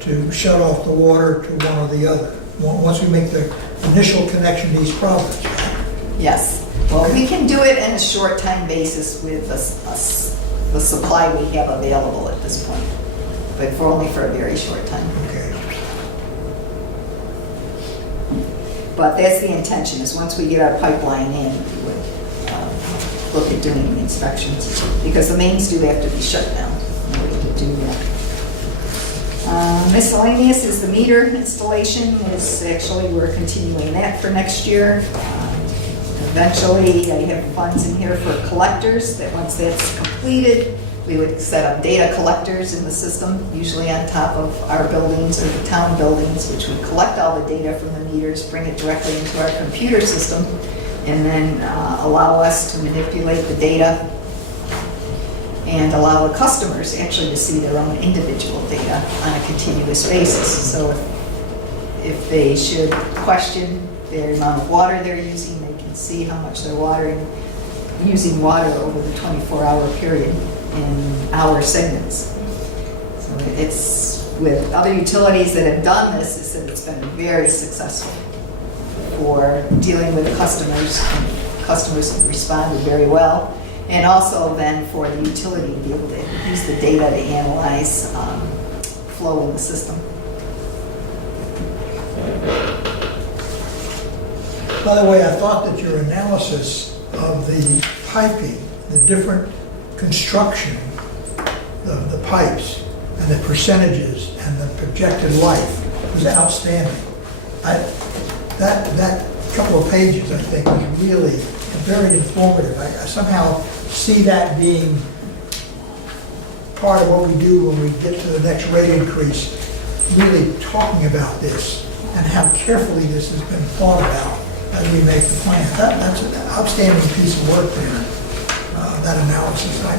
to shut off the water to one or the other. Once we make the initial connection to East Providence. Yes. Well, we can do it in a short time basis with the supply we have available at this point, but only for a very short time. Okay. But that's the intention, is once we get our pipeline in, we would look at doing inspections, because the mains do have to be shut down in order to do that. Miscellaneous is the meter installation. We're continuing that for next year. Eventually, I have funds in here for collectors, that once that's completed, we would set up data collectors in the system, usually on top of our buildings or the town buildings, which would collect all the data from the meters, bring it directly into our computer system, and then allow us to manipulate the data and allow the customers actually to see their own individual data on a continuous basis. So if they should question the amount of water they're using, they can see how much they're using water over the 24-hour period in hour segments. So it's, with other utilities that have done this, it's been very successful for dealing with the customers. And customers have responded very well. And also then for the utility to be able to use the data to analyze flow in the system. By the way, I thought that your analysis of the piping, the different construction of the pipes and the percentages and the projected life was outstanding. That couple of pages, I think, was really very informative. I somehow see that being part of what we do when we get to the next rate increase, really talking about this and how carefully this has been thought about as we make the plan. That's an outstanding piece of work there, that analysis. I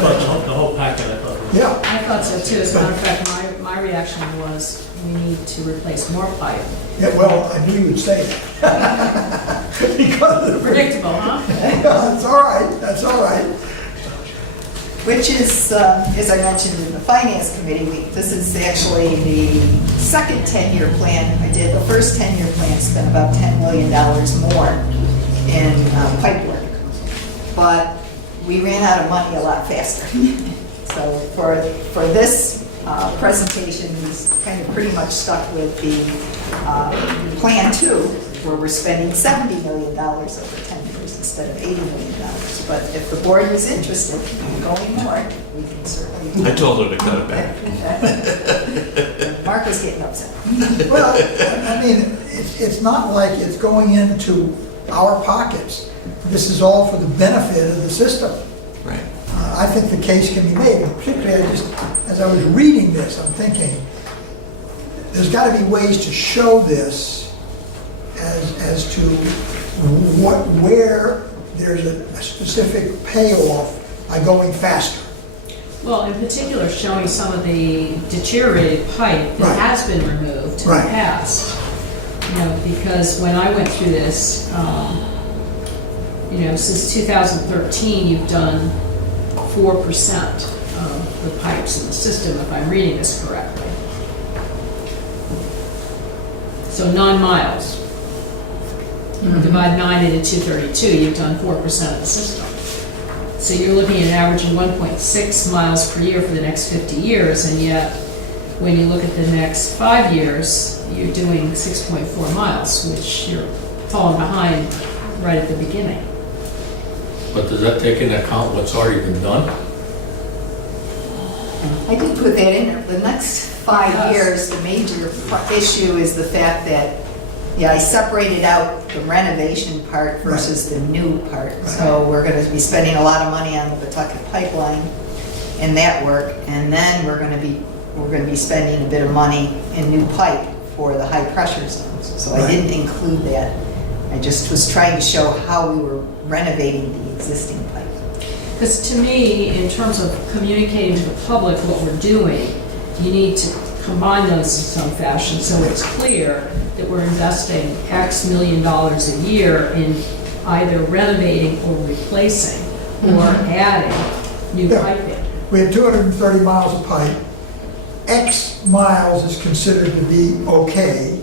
thought the whole packet, I thought. Yeah. I thought so too. As a matter of fact, my reaction was we need to replace more pipe. Yeah, well, I knew you would say that. Because of the Predictable, huh? Yeah, that's all right, that's all right. Which is, as I mentioned in the Finance Committee, this is actually the second 10-year plan I did. The first 10-year plan spent about $10 million more in pipe work. But we ran out of money a lot faster. So for this presentation, he's kind of pretty much stuck with the Plan 2, where we're spending $70 million over 10 years instead of $80 million. But if the board is interested in going more, we can certainly. I told her to cut it back. Mark was getting upset. Well, I mean, it's not like it's going into our pockets. This is all for the benefit of the system. Right. I think the case can be made, and particularly as I was reading this, I'm thinking, there's got to be ways to show this as to where there's a specific payoff by going faster. Well, in particular, showing some of the deteriorated pipe that Right. has been removed in the Right. past. You know, because when I went through this, you know, since 2013, you've done 4% of the pipes in the system, if I'm reading this correctly. So 9 miles. You divide 9 into 232, you've done 4% of the system. So you're looking at averaging 1.6 miles per year for the next 50 years, and yet, when you look at the next 5 years, you're doing 6.4 miles, which you're falling behind right at the beginning. But does that take into account what's already been done? I did put that in there. The next 5 Yes. years, the major issue is the fact that, yeah, I separated out the renovation part versus the new part. So we're gonna be spending a lot of money on the Pawtucket pipeline and that work, and then we're gonna be spending a bit of money in new pipe for the high pressure zones. So I Right. didn't include that. I just was trying to show how we were renovating the existing pipe. Because to me, in terms of communicating to the public what we're doing, you need to combine those in some fashion so it's clear that we're investing X million dollars a year in either renovating or replacing or adding new Yeah. piping. We have 230 miles of pipe. X miles is considered to be okay,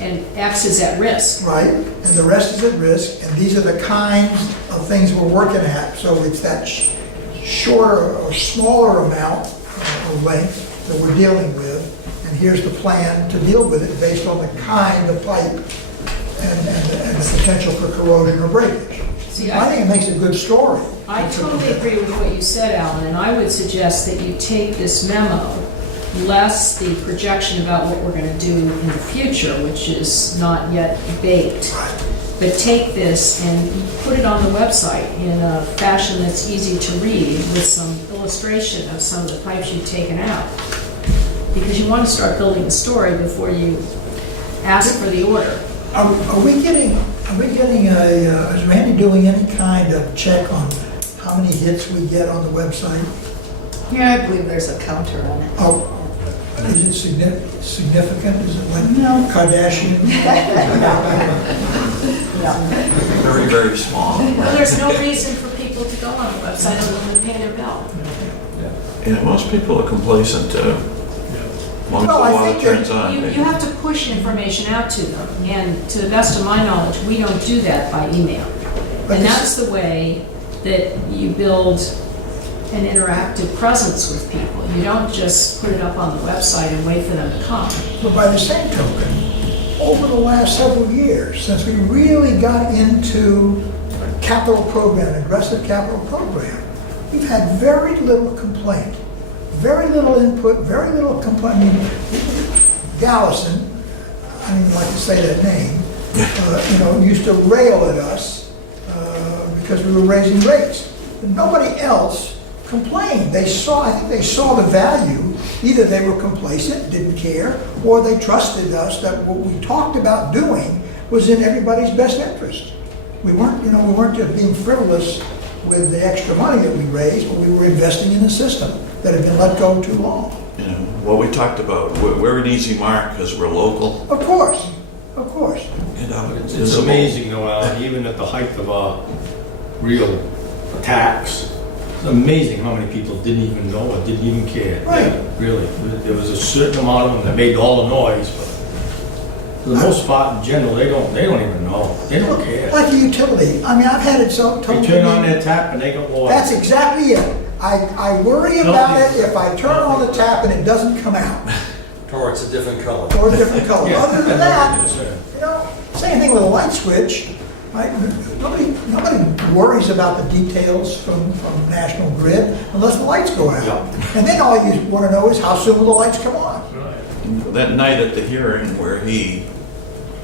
And X is at risk. right? And the rest is at risk, and these are the kinds of things we're working at. So it's that shorter or smaller amount of length that we're dealing with, and here's the plan to deal with it based on the kind of pipe and the potential for corrosion or breakage. See, I think it makes a good story. I totally agree with what you said, Alan, and I would suggest that you take this memo, less the projection about what we're going to do in the future, which is not yet baked, but take this and put it on the website in a fashion that's easy to read with some illustration of some of the pipes you've taken out. Because you want to start building the story before you ask for the order. Are we getting is Randy doing any kind of check on how many hits we get on the website? Yeah, I believe there's a counter on it. Oh, is it significant? Is it like No. Kardashian? No. Very, very small. Well, there's no reason for people to go on the website other than pay their bill. Yeah, most people are complacent too. Once Well, the I water think turns that on. You have to push information out to them, and to the best of my knowledge, we don't do that by email. But And this- that's the way that you build an interactive presence with people. You don't just put it up on the website and wait for them to come. But by the same token, over the last several years, since we really got into a capital program, aggressive capital program, we've had very little complaint, very little input, very little complaint. I mean, Gallison, I don't even like to say that name, used to rail at us because we were raising rates. But nobody else complained. I think they saw the value. Either they were complacent, didn't care, or they trusted us that what we talked about doing was in everybody's best interest. We weren't just being frivolous with the extra money that we raised, but we were investing in a system that had been let go too long. You know, what we talked about, we're an easy mark because we're local, Of course, of course. you know. It's amazing though, Alan, even at the height of real attacks, it's amazing how many people didn't even know or didn't even care. Right. Really. There was a certain amount of them that made all the noise, but for the most part, in general, they don't even know. They don't care. Like a utility. I mean, I've had it so told They to turn me- on their tap and they got water. That's exactly it. I worry about it if I turn on the tap and it doesn't come out, Or it's a different color. or a different color. Yeah. Other than that, Yes, sir. same thing with a light switch. Right? Nobody worries about the details from National Grid unless the lights go out. And then all you want to know is how soon will the lights come on. That night at the hearing where he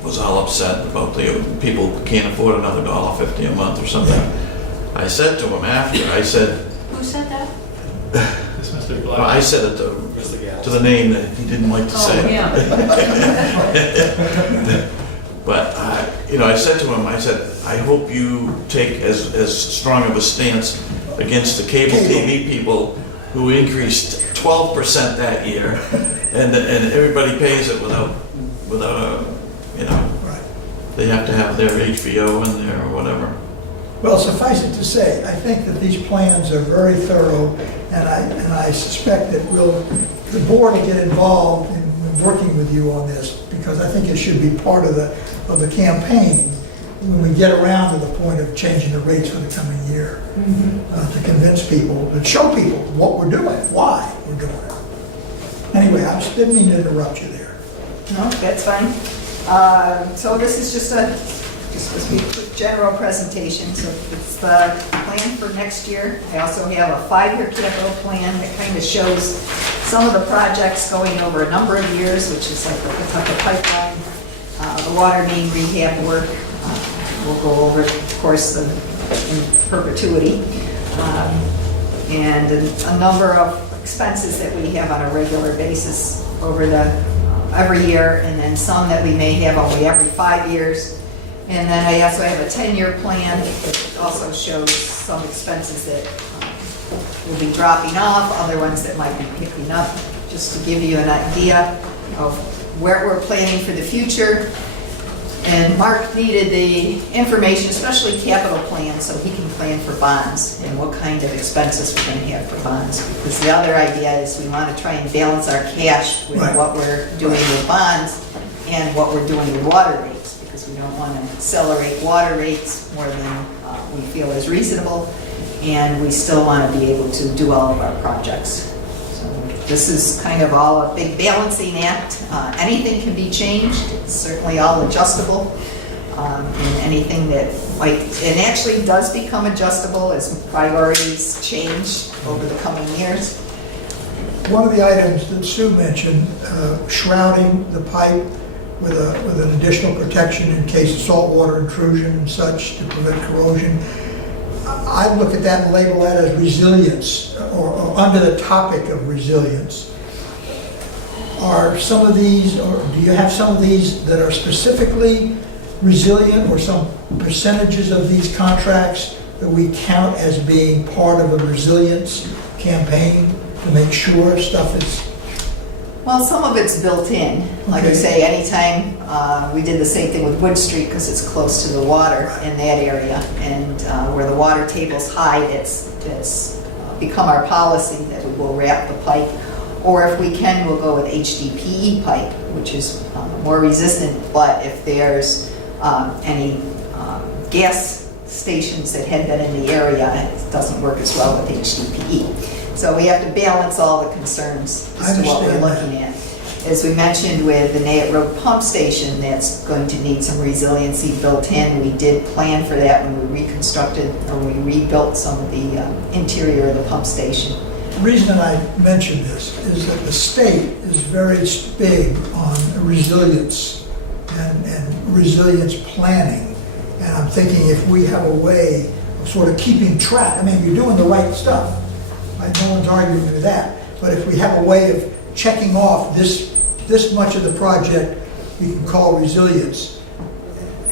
was all upset about the people can't afford another $1.50 a month or something, I said to him after, I said, Who said that? This Mr. well, I said it to the name that he didn't like to Oh, say. yeah. But, I said to him, I said, I hope you take as strong of a stance against the cable TV people who increased 12% that year, and everybody pays it without a, you know, Right. they have to have their HBO in there or whatever. Well, suffice it to say, I think that these plans are very thorough, and I suspect that the board will get involved in working with you on this, because I think it should be part of the campaign when we get around to the point of changing the rates for the coming year, to convince people, to show people what we're doing, why we're doing it. Anyway, I just didn't mean to interrupt you there. No, that's fine. So this is just supposed to be a quick general presentation, so it's the plan for next year. I also have a 5-year capital plan that kind of shows some of the projects going over a number of years, which is like the Pawtucket pipeline, the water main rehab work. We'll go over, of course, in perpetuity, and a number of expenses that we have on a regular basis over every year, and then some that we may have only every 5 years. And then I also have a 10-year plan that also shows some expenses that will be dropping off, other ones that might be picking up, just to give you an idea of where we're planning for the future. And Mark needed the information, especially capital plans, so he can plan for bonds and what kind of expenses we're going to have for bonds. Because the other idea is we want to try and balance our cash with Right. what we're doing with bonds and what we're doing with water rates, because we don't want to accelerate water rates more than we feel is reasonable, and we still want to be able to do all of our projects. So this is kind of all a big balancing act. Anything can be changed. It's certainly all adjustable. And anything that it actually does become adjustable as priorities change over the coming years. One of the items that Sue mentioned, shrouding the pipe with an additional protection in case of saltwater intrusion and such to prevent corrosion. I look at that and label that as resilience, or under the topic of resilience. Are some of these, or do you have some of these that are specifically resilient, or some percentages of these contracts that we count as being part of a resilience campaign to make sure stuff is... Well, some of it's built in. Like I Okay. say, anytime, we did the same thing with Wood Street because it's close to the water in that area. And where the water table's high, it's become our policy that we will wrap the pipe. Or if we can, we'll go with HDPE pipe, which is more resistant. But if there's any gas stations that had been in the area, it doesn't work as well with HDPE. So we have to balance all the concerns as to what we're looking at. As we mentioned with the Nayett Road pump station, that's going to need some resiliency built in. We did plan for that when we reconstructed, or we rebuilt some of the interior of the pump station. The reason that I mention this is that the state is very big on resilience and resilience planning. And I'm thinking if we have a way of sort of keeping track, I mean, you're doing the right stuff. No one's arguing with that. But if we have a way of checking off this much of the project we can call resilience,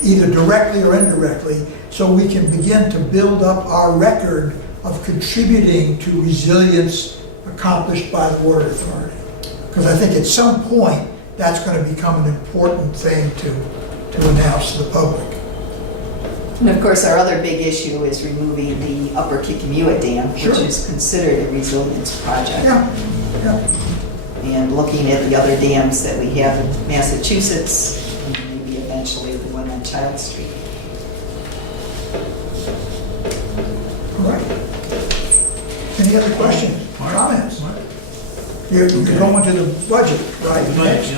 either directly or indirectly, so we can begin to build up our record of contributing to resilience accomplished by the Water Authority. Because I think at some point, that's going to become an important thing to announce to the public. And of course, our other big issue is removing the Upper Kickamuit Dam, Sure. which is considered a resilience project. Yeah, yeah. And looking at the other dams that we have in Massachusetts, and maybe eventually the one on Child Street. All right. Any other questions, comments? You're going to the budget, right? next?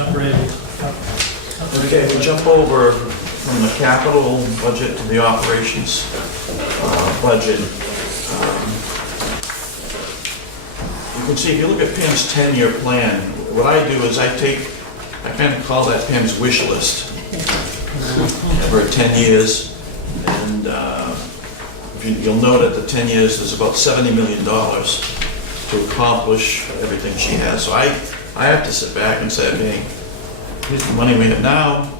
Okay, we jump over from the capital budget to the operations budget. You can see, if you look at Pam's 10-year plan, what I do is I kind of call that Pam's wish list. Over 10 years, and you'll note at the 10 years, there's about $70 million to accomplish everything she has. So I have to sit back and say, okay, here's the money we have now.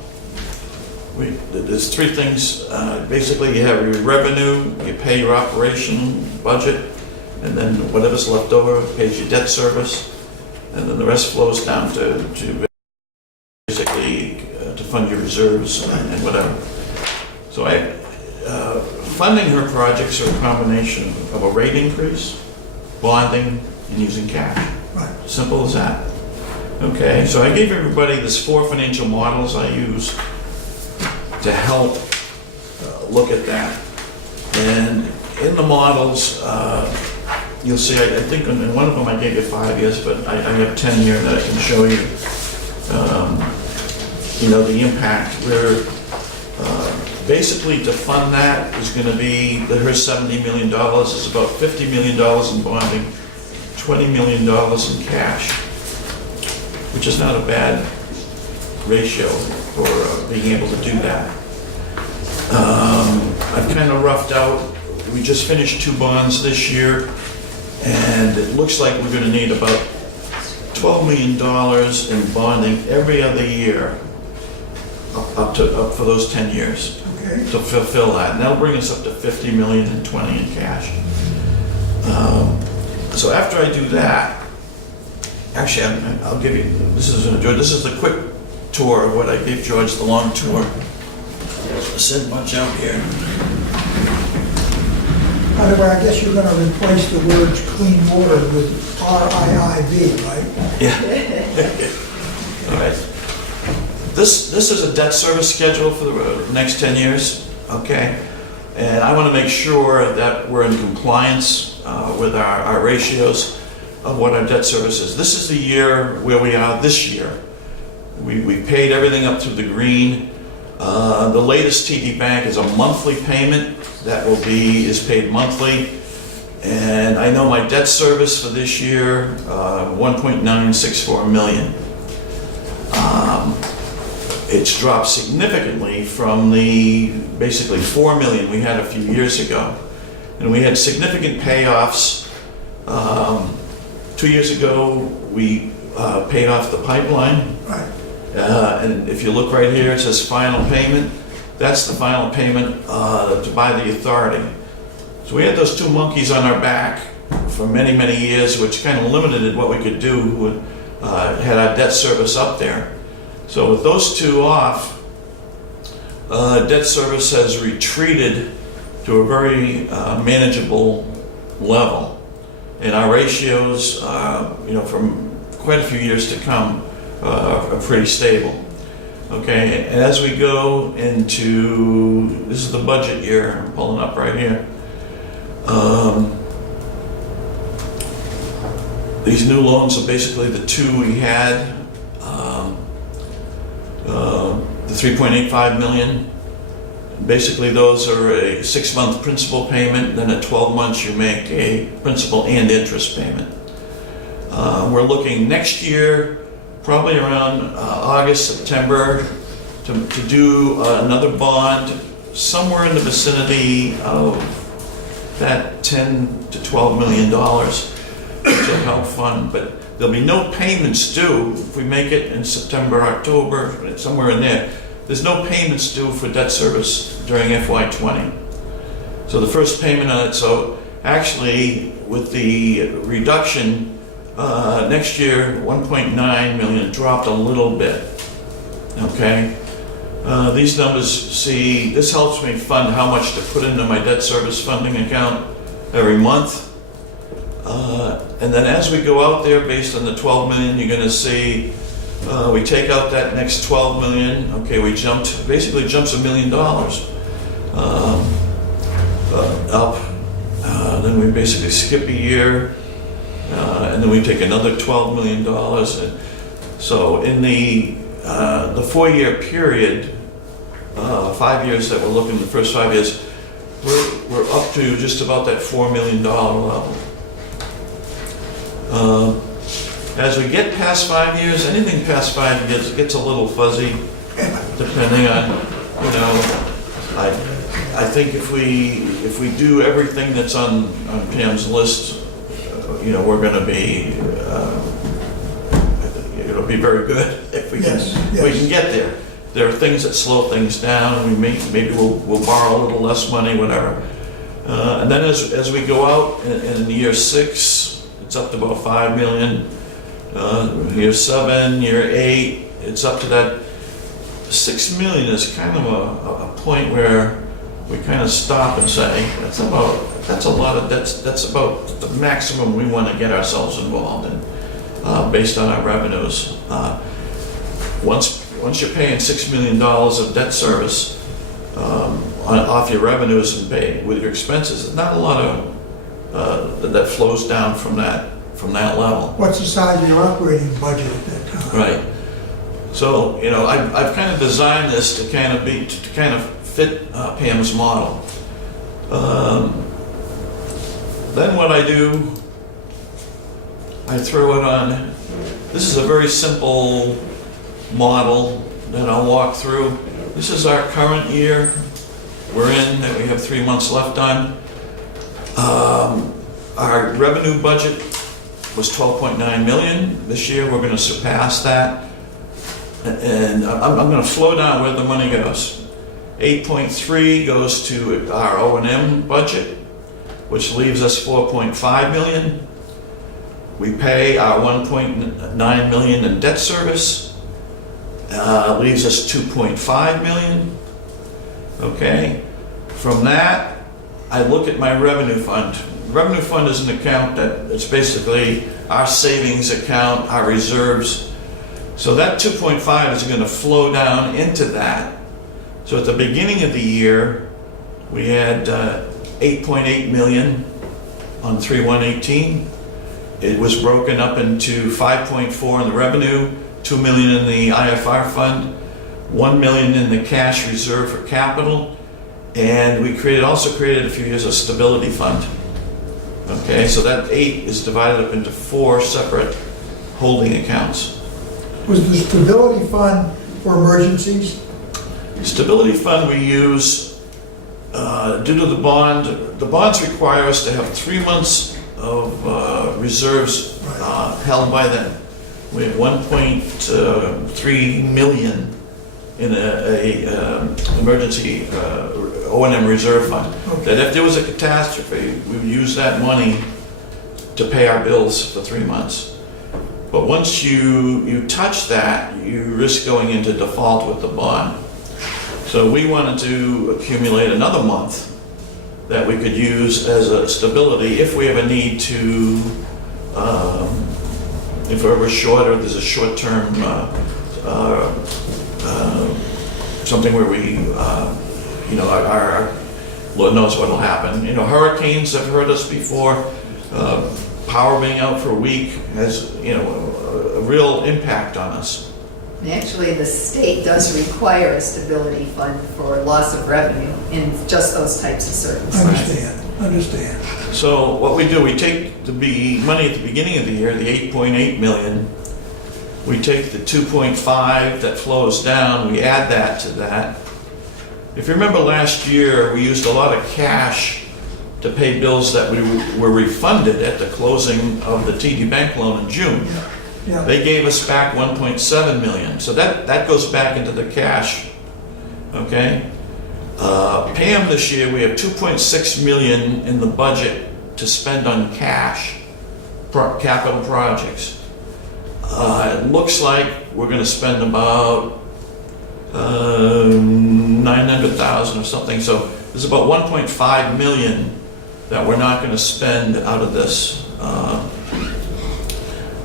There's three things. Basically, you have your revenue, you pay your operation budget, and then whatever's left over pays your debt service, and then the rest flows down to basically to fund your reserves and whatever. So funding her projects are a combination of a rate increase, bonding, and using cash. Right. Simple as that. Okay, so I gave everybody this 4 financial models I use to help look at that. And in the models, you'll see, I think in one of them I gave you 5 years, but I have 10 here that I can show you. You know, the impact where basically to fund that is going to be her $70 million is about $50 million in bonding, $20 million in cash, which is not a bad ratio for being able to do that. I've kind of roughed out, we just finished 2 bonds this year, and it looks like we're going to need about $12 million in bonding every other year up for those 10 years. Okay. To fulfill that, and that'll bring us up to 50 million and 20 in cash. So after I do that, actually, I'll give you, this is the quick tour of what I gave George, the long tour. Send a bunch out here. By the way, I guess you're gonna replace the words clean water with RIIV, right? Yeah. All right. This is a debt service schedule for the next 10 years, okay? And I want to make sure that we're in compliance with our ratios of what our debt service is. This is the year where we are this year. We paid everything up through the green. The latest TD Bank is a monthly payment that is paid monthly. And I know my debt service for this year, 1.964 million. It's dropped significantly from the basically 4 million we had a few years ago. And we had significant payoffs. 2 years ago, we paid off the pipeline. Right. And if you look right here, it says final payment. That's the final payment to buy the authority. So we had those 2 monkeys on our back for many, many years, which kind of limited what we could do, had our debt service up there. So with those 2 off, debt service has retreated to a very manageable level. And our ratios, from quite a few years to come, are pretty stable. Okay, and as we go into, this is the budget year, I'm pulling up right here. These new loans are basically the 2 we had. The 3.85 million. Basically, those are a 6-month principal payment, then at 12 months you make a principal and interest payment. We're looking next year, probably around August, September, to do another bond somewhere in the vicinity of that $10 to $12 million, which will help fund. But there'll be no payments due if we make it in September, October, somewhere in there. There's no payments due for debt service during FY20. So the first payment on it, so actually with the reduction, next year 1.9 million dropped a little bit, okay? These numbers, see, this helps me fund how much to put into my debt service funding account every month. And then as we go out there, based on the 12 million, you're gonna see we take out that next 12 million. Okay, we basically jumps $1 million up. Then we basically skip a year, and then we take another $12 million. So in the 4-year period, 5 years that we're looking, the first 5 years, we're up to just about that $4 million level. As we get past 5 years, anything past 5 years gets a little fuzzy, depending on, I think if we do everything that's on Pam's list, we're going to be, it'll be very good if we can get there. There are things that slow things down, and maybe we'll borrow a little less money, whatever. And then as we go out in year 6, it's up to about 5 million. Year 7, year 8, it's up to that 6 million is kind of a point where we kind of stop and say, that's a lot of, that's about the maximum we want to get ourselves involved in, based on our revenues. Once you're paying $6 million of debt service off your revenues and pay with your expenses, there's not a lot of that flows down from that level. What's the size of your operating budget at that time? Right. So, you know, I've kind of designed this to kind of fit Pam's model. Then what I do, I throw it on. This is a very simple model that I'll walk through. This is our current year we're in, that we have 3 months left on. Our revenue budget was 12.9 million. This year we're going to surpass that. And I'm going to flow down where the money goes. 8.3 goes to our O&M budget, which leaves us 4.5 million. We pay our 1.9 million in debt service, leaves us 2.5 million. Okay. From that, I look at my revenue fund. Revenue fund is an account that it's basically our savings account, our reserves. So that 2.5 is going to flow down into that. So at the beginning of the year, we had 8.8 million on 3/1/18. It was broken up into 5.4 in the revenue, 2 million in the IFR fund, 1 million in the cash reserve for capital, and we also created a few years a stability fund. Okay, so that 8 is divided up into 4 separate holding accounts. Was the stability fund for emergencies? Stability fund we use due to the bond. The bonds require us to have 3 months of reserves held by them. We have 1.3 million in a emergency O&M reserve fund. Okay. That if there was a catastrophe, we would use that money to pay our bills for 3 months. But once you touch that, you risk going into default with the bond. So we wanted to accumulate another month that we could use as a stability if we ever need to, if we're ever short or there's a short-term, something where we, our Lord knows what'll happen. You know, hurricanes have hurt us before. Power being out for a week has, a real impact on us. And actually, the state does require a stability fund for loss of revenue in just those types of circumstances. Understand. So what we do, we take the money at the beginning of the year, the 8.8 million, we take the 2.5 that flows down, we add that to that. If you remember last year, we used a lot of cash to pay bills that we were refunded at the closing of the TD Bank loan in June. Yeah. They gave us back 1.7 million, so that goes back into the cash, okay? Pam, this year, we have 2.6 million in the budget to spend on cash, capital projects. It looks like we're gonna spend about 900,000 or something, so there's about 1.5 million that we're not gonna spend out of this,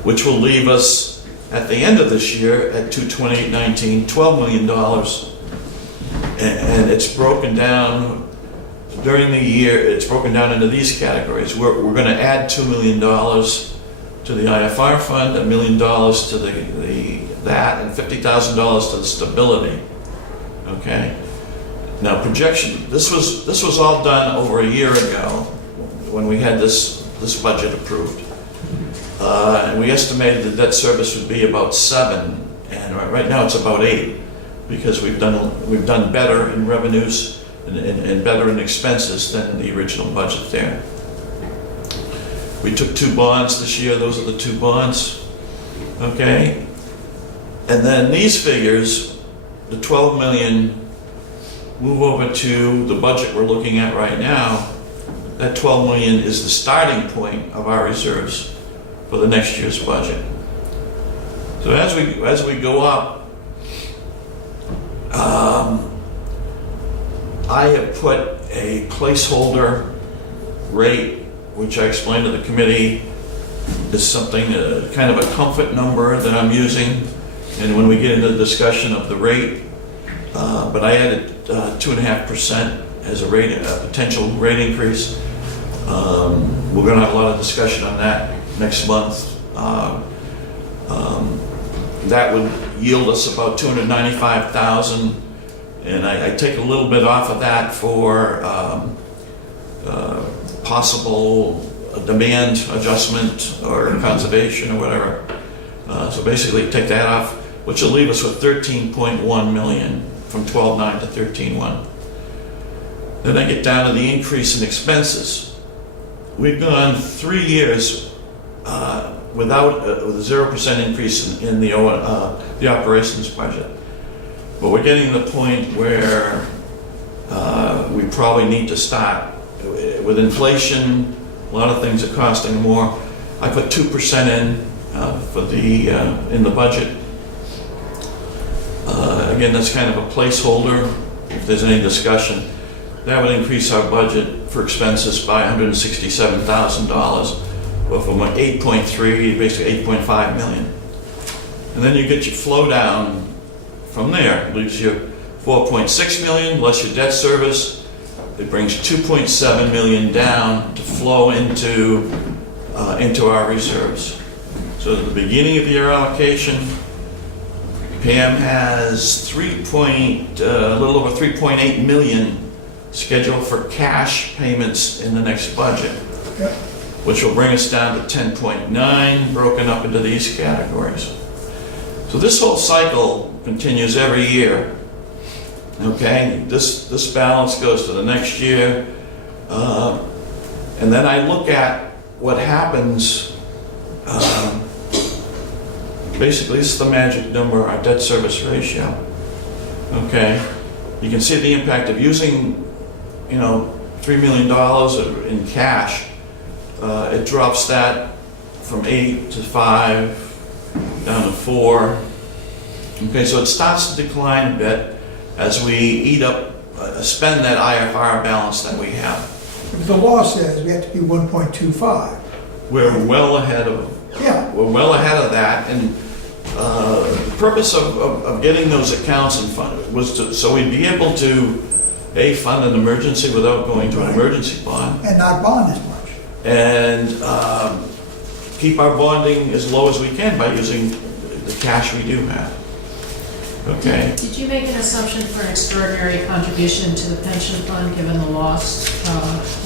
which will leave us at the end of this year at 2/28/19, $12 million. And it's broken down during the year, it's broken down into these categories. We're going to add $2 million to the IFR fund, $1 million to that, and $50,000 to the stability. Okay. Now projection. This was all done over a year ago when we had this budget approved, and we estimated the debt service would be about 7, and right now it's about 8. Because we've done better in revenues and better in expenses than the original budget there. We took 2 bonds this year. Those are the 2 bonds. Okay. And then these figures, the 12 million, move over to the budget we're looking at right now. that 12 million is the starting point of our reserves for the next year's budget. So as we go up, I have put a placeholder rate, which I explained to the committee, is something, kind of a comfort number that I'm using. And when we get into the discussion of the rate, but I added 2.5% as a rate, a potential rate increase. We're gonna have a lot of discussion on that next month. That would yield us about 295,000, and I take a little bit off of that for possible demand adjustment or conservation or whatever. So basically take that off, which will leave us with 13.1 million from 12.9 to 13.1. Then I get down to the increase in expenses. We've gone 3 years with a 0% increase in the operations budget. But we're getting to the point where we probably need to start. With inflation, a lot of things are costing more. I put 2% in for in the budget. Again, that's kind of a placeholder. If there's any discussion, that would increase our budget for expenses by $167,000, or from 8.3 basically 8.5 million. And then you get your flow down from there. It leaves you 4.6 million less your debt service. It brings 2.7 million down to flow into our reserves. So at the beginning of the year allocation, Pam has a little over 3.8 million scheduled for cash payments in the next budget, Yep. which will bring us down to 10.9, broken up into these categories. So this whole cycle continues every year. Okay, this balance goes to the next year, and then I look at what happens. Basically, this is the magic number, our debt service ratio. Okay, you can see the impact of using, $3 million in cash. It drops that from 8 to 5, down to 4. Okay, so it starts to decline a bit as we spend that IFR balance that we have. But the law says we have to be 1.25. We're well ahead of that, and the purpose of getting those accounts in fund was so we'd be able to fund an emergency without going to an emergency bond, And not bond as much. and keep our bonding as low as we can by using the cash we do have. Okay. Did you make an assumption for an extraordinary contribution to the pension fund, given the loss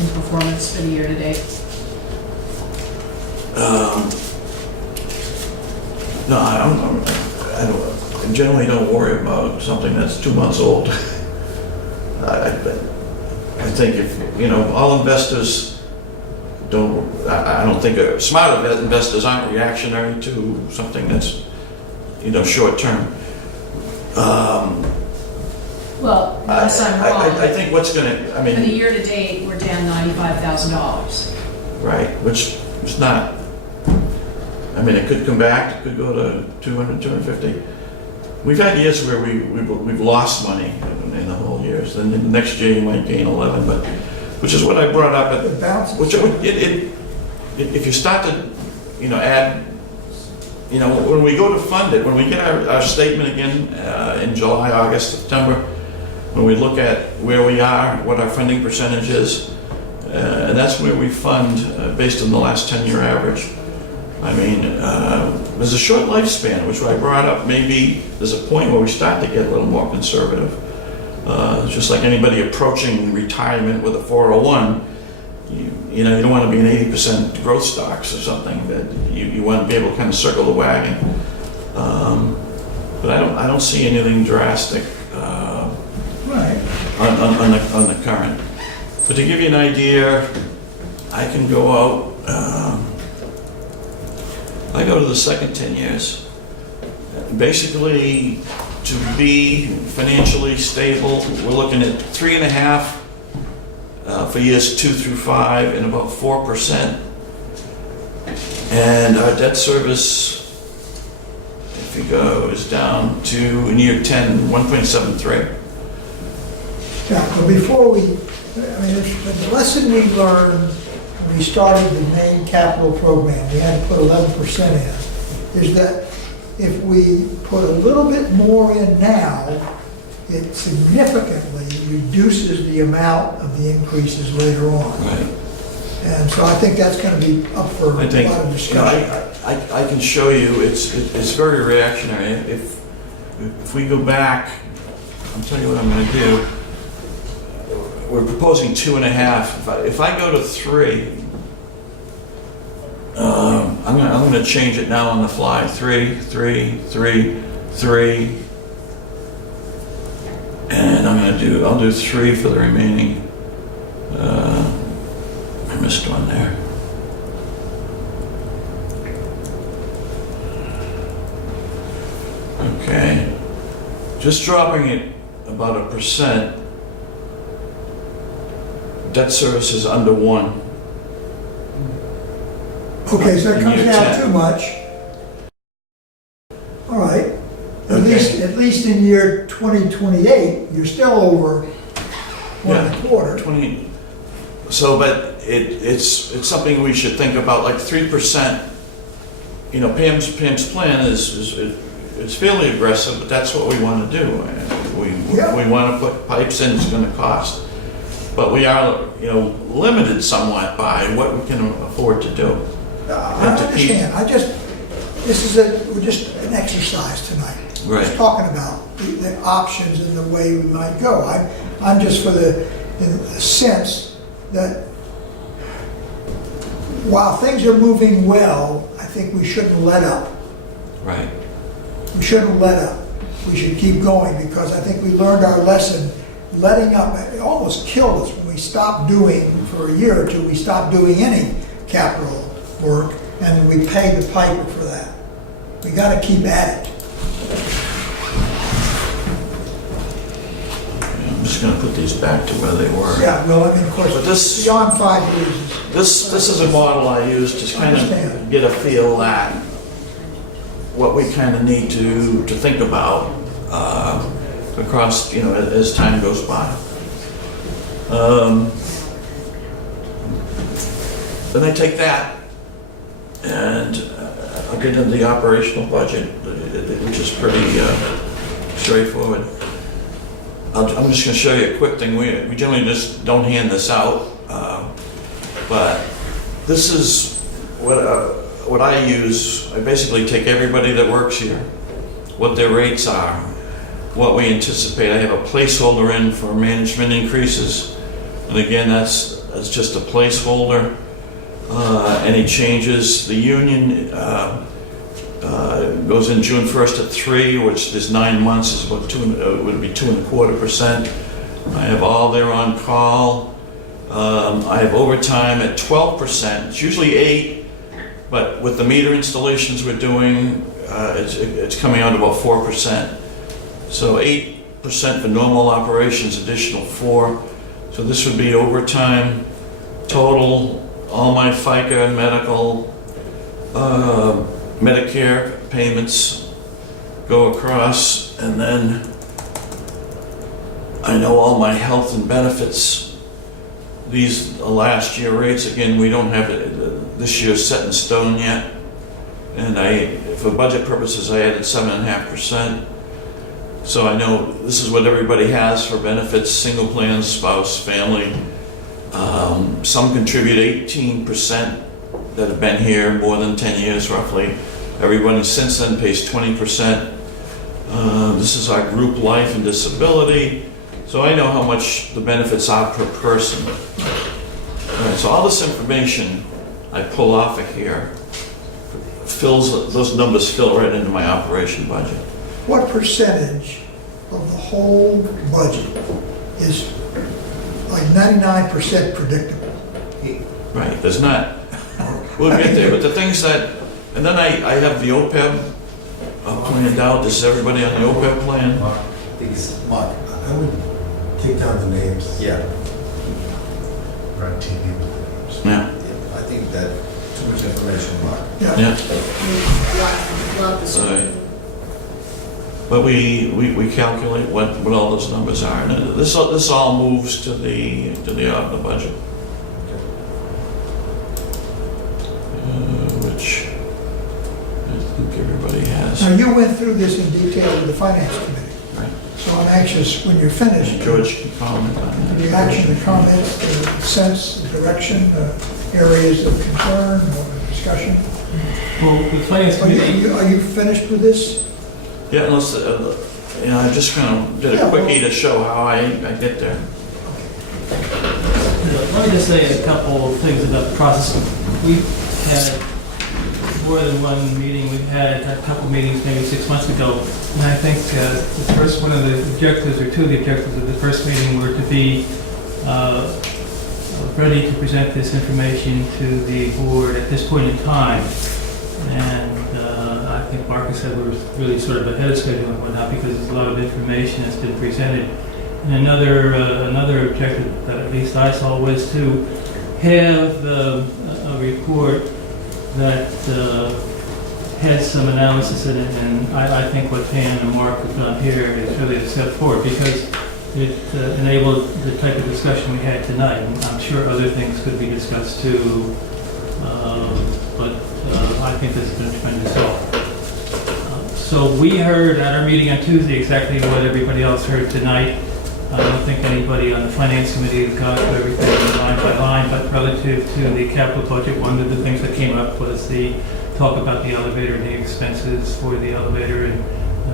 in performance for the year to date? No, I generally don't worry about something that's 2 months old. I think if, all investors I don't think smart investors aren't reactionary to something that's, short term. Well, unless I'm wrong, I think what's gonna, for the year to date, we're down $95,000. right, which is not, it could come back, it could go to 200, 250. We've had years where we've lost money in the whole years, and then the next year you might gain 11, but, which is what I brought up It bounces. if you start to, add, when we go to fund it, when we get our statement again in July, August, September, when we look at where we are, what our funding percentage is, and that's where we fund based on the last 10-year average. There's a short lifespan, which I brought up. Maybe there's a point where we start to get a little more conservative. Just like anybody approaching retirement with a 401, you don't want to be in 80% growth stocks or something. That you want to be able to kind of circle the wagon. But I don't see anything drastic Right. on the current. But to give you an idea, I can go out. I go to the second 10 years. Basically, to be financially stable, we're looking at 3.5 for years 2 through 5 in about 4%. And our debt service, if you go, is down to, in year 10, 1.73. Yeah, but before we, I mean, the lesson we learned when we started the main capital program, we had to put 11% in, is that if we put a little bit more in now, it significantly reduces the amount of the increases later on. Right. And so I think that's going to be up for a I think, lot of you know, discussion. I can show you, it's very reactionary. If we go back, I'll tell you what I'm gonna do. We're proposing 2.5. If I go to 3, I'm gonna change it now on the fly. 3, 3, 3, 3. And I'll do 3 for the remaining, I missed one there. Okay, just dropping it about 1%. Debt service is under 1. Okay, so it In comes year down 10. too much. All right. Okay. At least in year 2028, you're still over 1.25. 20. So, but it's something we should think about, like 3%. You know, Pam's plan is fairly aggressive, but that's what we want to do. Yeah. We want to put pipes in, it's going to cost. But we are, you know, limited somewhat by what we can afford to do. I And to keep- understand. We're just an exercise tonight. We're just Right. talking about the options and the way we might go. I'm just for in the sense that while things are moving well, I think we shouldn't let up. Right. We shouldn't let up. We should keep going because I think we learned our lesson. Letting up, it almost killed us when we stopped doing, for a year or two, we stopped doing any capital work and we paid the piper for that. We got to keep at it. I'm just going to put these back to where they were. Yeah, well, I mean, of course, But this- beyond 5 years is This is a model I use to kind of get a feel at what we kind of need to think about across, you know, as time goes by. Then I take that and I'll get into the operational budget, which is pretty straightforward. I'm just going to show you a quick thing. We generally just don't hand this out, but this is what I use. I basically take everybody that works here, what their rates are, what we anticipate. I have a placeholder in for management increases, and again, that's just a placeholder. Any changes, the union goes in June 1st at 3, which is 9 months, is about would be 2.25%. I have all their on call. I have overtime at 12%. It's usually 8, but with the meter installations we're doing, it's coming out about 4%. So 8% for normal operations, additional 4. So this would be overtime total. All my FICA and medical, Medicare payments go across, and then I know all my health and benefits. These are last year rates. Again, we don't have it this year set in stone yet. And for budget purposes, I added 7.5%. So I know this is what everybody has for benefits: single plan, spouse, family. Some contribute 18% that have been here more than 10 years roughly. Everybody since then pays 20%. This is our group life and disability. So I know how much the benefits are per person. All right, so all this information I pull off of here those numbers fill right into my operation budget. what percentage of the whole budget is like 99% predictable? Right, there's not, we'll get there, but the things that, and then I have the OPEB pointed out. This is everybody on the OPEB plan. Mark, I would take down the names. Yeah. We're on TV with the numbers. Yeah, I think that too much information, Mark. Yeah. yeah. Love the Right. But we calculate what all those numbers are, and this all moves to the budget. Which I think everybody has. Now, you went through this in detail with the finance committee, Right. so I'm anxious, when you're finished, George can comment on can that. you action the comments, the sense, the direction, areas of concern or discussion? Well, the finance committee, Are you finished with this? Yeah, unless, I just kind of did a Yeah, quickie well- to show how I get there. let me just say a couple of things about the process. We've had more than one meeting. We've had a couple meetings maybe 6 months ago. And I think the first one of the objectives, or two of the objectives of the first meeting were to be ready to present this information to the board at this point in time. And I think Marcus said we were really sort of ahead of schedule and whatnot because there's a lot of information that's been presented. And another objective that at least I saw was to have a report that has some analysis in it, and I think what Pam and Mark have done here is really a step forward because it enabled the type of discussion we had tonight. And I'm sure other things could be discussed too, but I think this has been a tremendous help. So we heard at our meeting on Tuesday exactly what everybody else heard tonight. I don't think anybody on the finance committee has got everything line by line, but relative to the capital budget, one of the things that came up was the talk about the elevator and the expenses for the elevator, and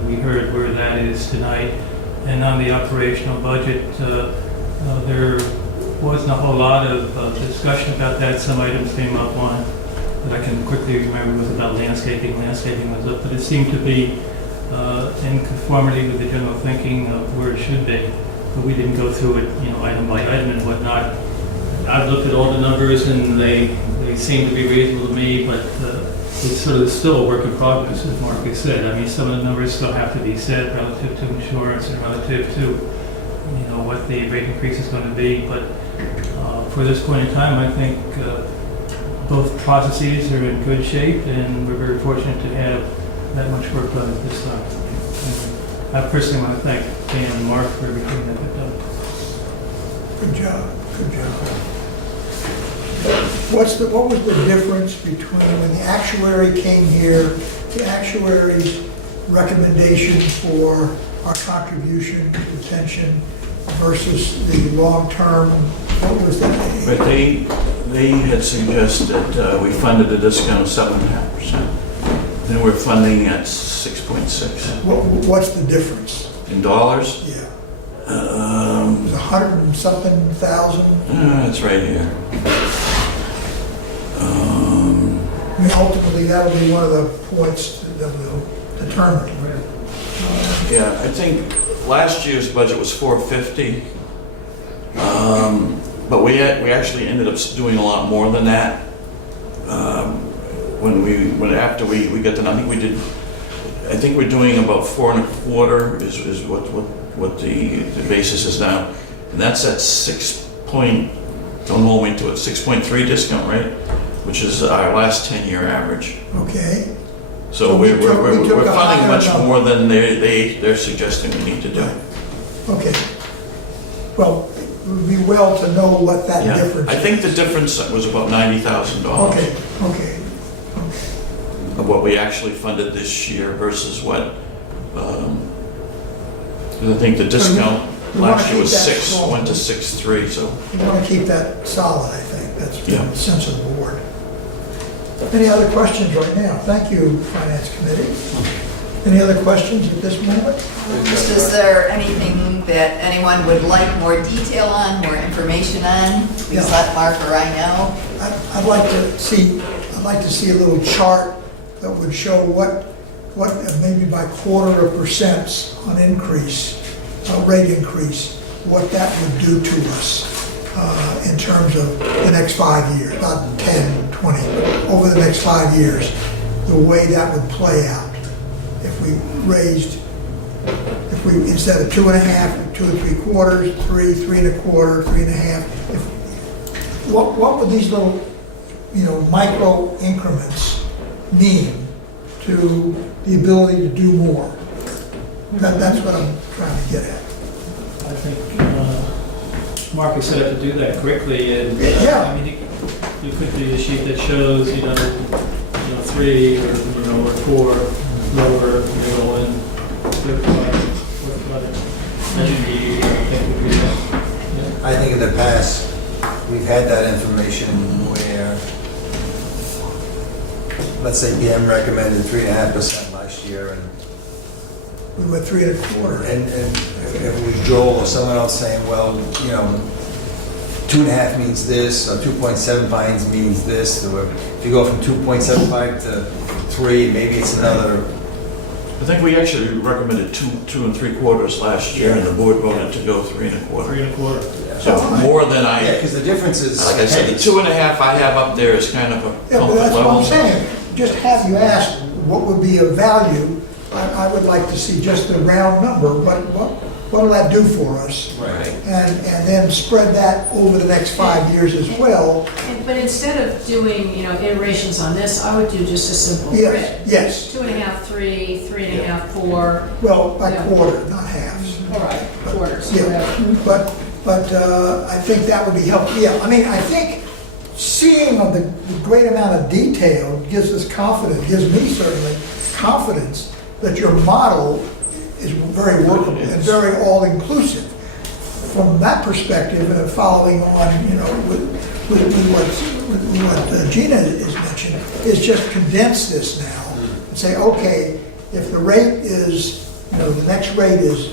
we heard where that is tonight. And on the operational budget, there wasn't a whole lot of discussion about that. Some items came up. One that I can quickly remember was about landscaping. Landscaping was up, but it seemed to be in conformity with the general thinking of where it should be. But we didn't go through it, item by item and whatnot. I've looked at all the numbers and they seem to be reasonable to me, but it's sort of still a work in progress, as Marcus said. I mean, some of the numbers still have to be set relative to insurance and relative to, what the rate increase is going to be. But for this point in time, I think both processes are in good shape, and we're very fortunate to have that much work done at this time. And I personally want to thank Dan and Mark for everything that they've done. Good job, good job. What was the difference between when the actuary came here, the actuary's recommendation for our contribution to pension versus the long-term, what was that? But they had suggested we funded a discount of 7.5%. Then we're funding at 6.6. What's the difference? In dollars? Yeah. It was 100 and something thousand. It's right here. I mean, ultimately, that'll be one of the points that we'll determine. Yeah, I think last year's budget was 450. But we actually ended up doing a lot more than that. After we got done, I think we're doing about 4.25 is what the basis is now, and that's at 6.3 discount rate, which is our last 10-year average. Okay. So we we're took a funding higher much number. more than they're suggesting we need to do. Okay. Well, it would be well to know what that Yeah, difference is. I think the difference was about $90,000. Okay. Of what we actually funded this year versus what, because I think the discount we wanna last year keep was that 6, small. went to 6.3, so. You want to keep that solid, I think. That's Yeah. the sense of the board. Any other questions right now? Thank you, Finance Committee. Any other questions at this moment? Just, is there anything that anyone would like more detail on, more information on? Please Yeah. let Mark or I know. I'd like to see a little chart that would show what maybe by quarter of percents on increase, rate increase, what that would do to us in terms of the next 5 years, not 10, 20, but over the next 5 years, the way that would play out. If we instead of 2.5, 2 3/4, 3, 3 1/4, 3.5, what would these little, micro increments mean to the ability to do more? That's what I'm trying to get at. I think Mark is set up to do that quickly, and Yeah. I mean, you could do a sheet that shows, 3 or 4 lower, middle, and what that should be, I think would be that. Yeah. I think in the past, we've had that information where, let's say BM recommended 3.5% last year, and We went 3 1/4. And if it was Joel or someone else saying, well, 2.5 means this, or 2.75 means this, or if you go from 2.75 to 3, maybe it's another. I think we actually recommended 2 3/4 last year, and the board voted to go 3 1/4. 3 1/4. So more than Yeah, I, because the difference is. like I said, the 2.5 I have up there is kind of a Yeah, but comfort that's what level. I'm saying. Just have you ask what would be of value. I would like to see just a round number. What will that do for us? Right. And then spread that over the next 5 years as well. But instead of doing, iterations on this, I would do just a simple grid. Yes. 2.5, 3, 3.5, 4. Well, by Yeah. quarter, not halves. All right, quarters, Yeah. whatever. But I think that would be helpful. Yeah, I mean, I think seeing the great amount of detail gives us confidence, gives me certainly confidence that your model is very workable and very all-inclusive. From that perspective, following on, with what Gina is mentioning, is just condense this now and say, okay, if the rate is, the next rate is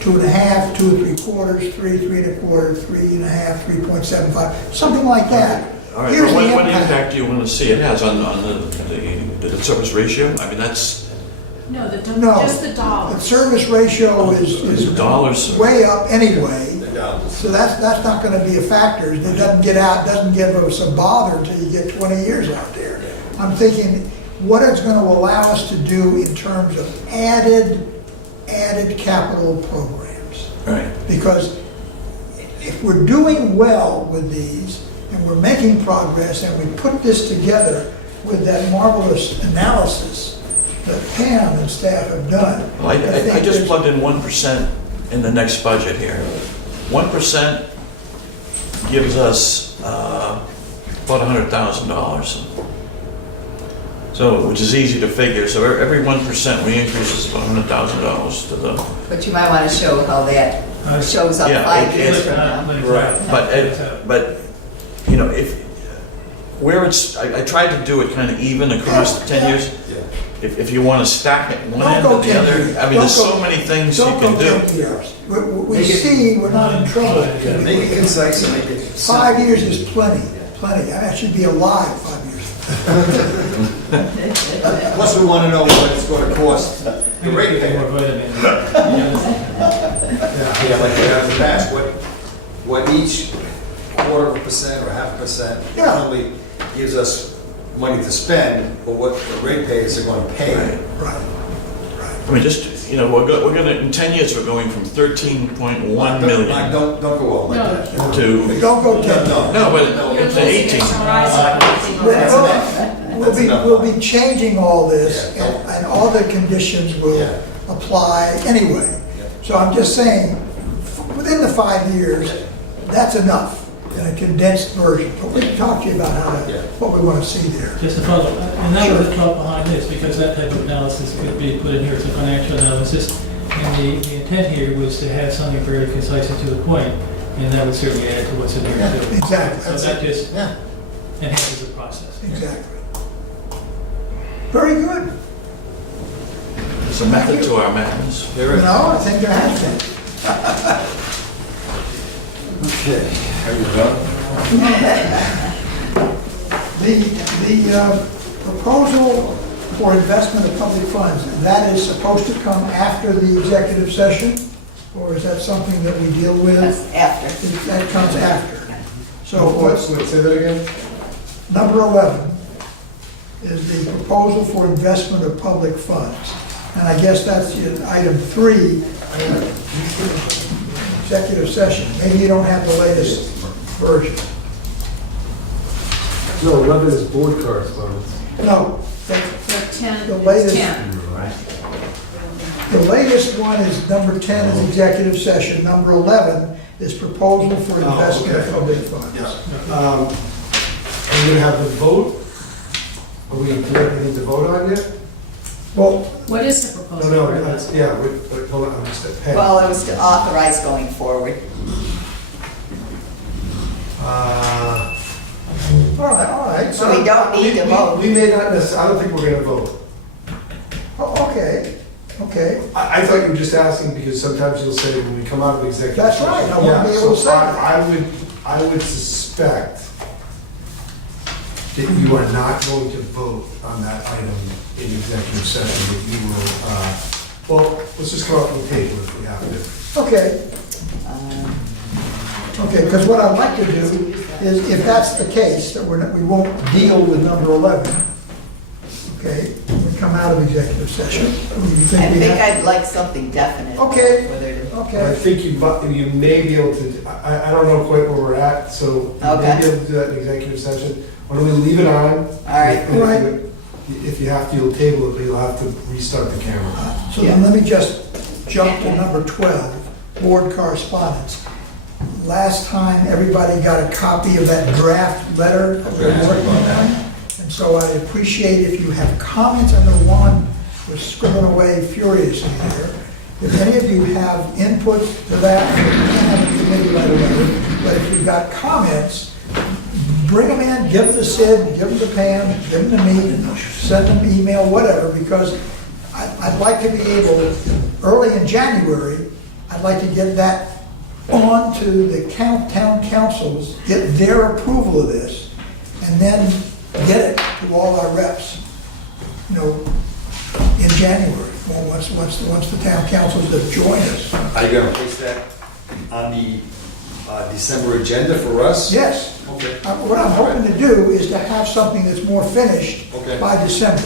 2.5, 2 3/4, 3, 3 1/4, 3.5, 3.75, something like that. All right, Here's but the what impact do you want to see it has on the debt service ratio? I mean, that's, No, No. just the The dollars. service ratio is The dollars. way up anyway, The dollars. so that's not gonna be a factor. It doesn't give us a bother until you get 20 years out there. I'm thinking, what it's gonna allow us to do in terms of added capital programs. right. Because if we're doing well with these, and we're making progress, and we put this together with that marvelous analysis that Pam and staff have done. Well, I think just there's- plugged in 1% in the next budget here. 1% gives us about $100,000. So, which is easy to figure. So every 1% we increase is about $100,000 to the. But you might want to show how that shows up Yeah, 5 it- years it- from now. But if where it's, I tried to do it kind of even across the 10 years. If you want to stack it one Don't end go or the 10 other, years. I mean, Don't there's so go- many things you Don't can go do. 10 years. We see we're not in trouble. Make it concise and make it. 5 years is plenty. I should be alive 5 years. Plus, we want to know what it's going to cost the More ratepayer. vitamin. Yeah, like we have in the past, what each 1/4% or 0.5% Yeah. not only gives us money to spend, but what the ratepayers are going to pay. Right. I mean, just, we're gonna, in 10 years, we're going from 13.1 million Don't go all like No. that. to, Don't go 10 years. no, but You're it's losing 18. its horizon. That's enough. We'll be changing all this, Yeah. and all the conditions will Yeah. apply anyway. Yeah. So I'm just saying, within the 5 years, that's enough in a condensed version. But we can talk to you about Yeah. what we want to see there. Just a follow, and that was the thought behind this, because that type of analysis could be put in here as a financial analysis. And the intent here was to have something very concise and to the point, and that would certainly add to what's in here Yeah, too. exactly. So that just Yeah. enhances the process. Exactly. Very good. There's a method to our madness. There is. No, I think there has been. Okay. Are you done? The proposal for investment of public funds, that is supposed to come after the executive session? Or is that something that we deal with? That's after. That comes after. So what's Say that again? number 11 is the proposal for investment of public funds. And I guess that's item 3, executive session. Maybe you don't have the latest version. No, 11 is board correspondence. No, The 10, The latest- 10. the latest one is number 10 is executive session, number 11 is proposal for investment okay. of public funds. Yeah. Are we gonna have the vote? Are we, do we have anything to vote on yet? Well, What is the No, proposal? no, for that's, investment? yeah, wait, hold on, I'm just at pen. Well, it was to authorize going forward. all right, So we don't need to vote. We may not necessarily, I don't think we're gonna vote. Okay, okay. I thought you were just asking because sometimes you'll say when we come out of executive. That's right, I wanna be Yeah, able to so say that. I would suspect that you are not going to vote on that item in executive session, that you will, well, let's just come up with a table if we have to. Okay, Um, okay, because what I'd like to do is, if that's the case, that we won't deal with number 11, okay, when we come out of executive session. You I we think have- I'd like something definite. Okay. Whether to, I Okay, think you may be able to, I don't know quite where we're at, so you may Okay. be able to do that in executive session. Why don't we leave it on? all right, And if you- Right. If you have to, you'll table it, but you'll have to restart the camera. so then let me just jump to number 12, board correspondence. Last time, everybody got a copy of that draft letter that we're working on. And so I appreciate if you have comments. I know Juan was scribbling away furiously there. If any of you have input to that, you can't have a committee letter, but if you've got comments, bring them in, give them to Sid, give them to Pam, give them to me, send them email, whatever, because I'd like to be able, early in January, I'd like to get that on to the town councils, get their approval of this, and then get it to all our reps, you know, in January, once the town councils have joined us. Are you gonna place that on the December agenda for us? Yes. Okay. What I'm hoping to do is to have something that's more finished Okay. by December,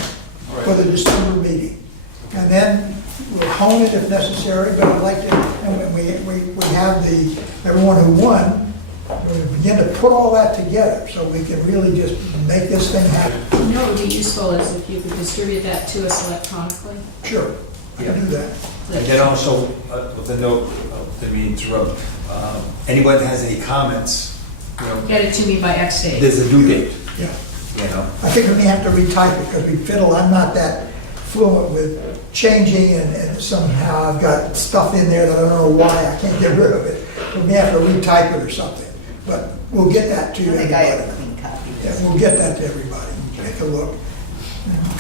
All right. for the December meeting. And then we'll hone it if necessary, but I'd like to, and when we have everyone who won, we begin to put all that together, so we can really just make this thing happen. You know, what would be useful is if you could distribute that to us electronically. Sure, I can do that. And then also, with a note, let me interrupt, anyone that has any comments, you know, Get it to me by X date. there's a due date, Yeah. you know? I think we may have to retype it, because we fiddle, I'm not that fluent with changing, and somehow I've got stuff in there that I don't know why, I can't get rid of it. We may have to retype it or something, but we'll get that to I you. think I have a clean copy. Yeah, we'll get that to everybody, take a look.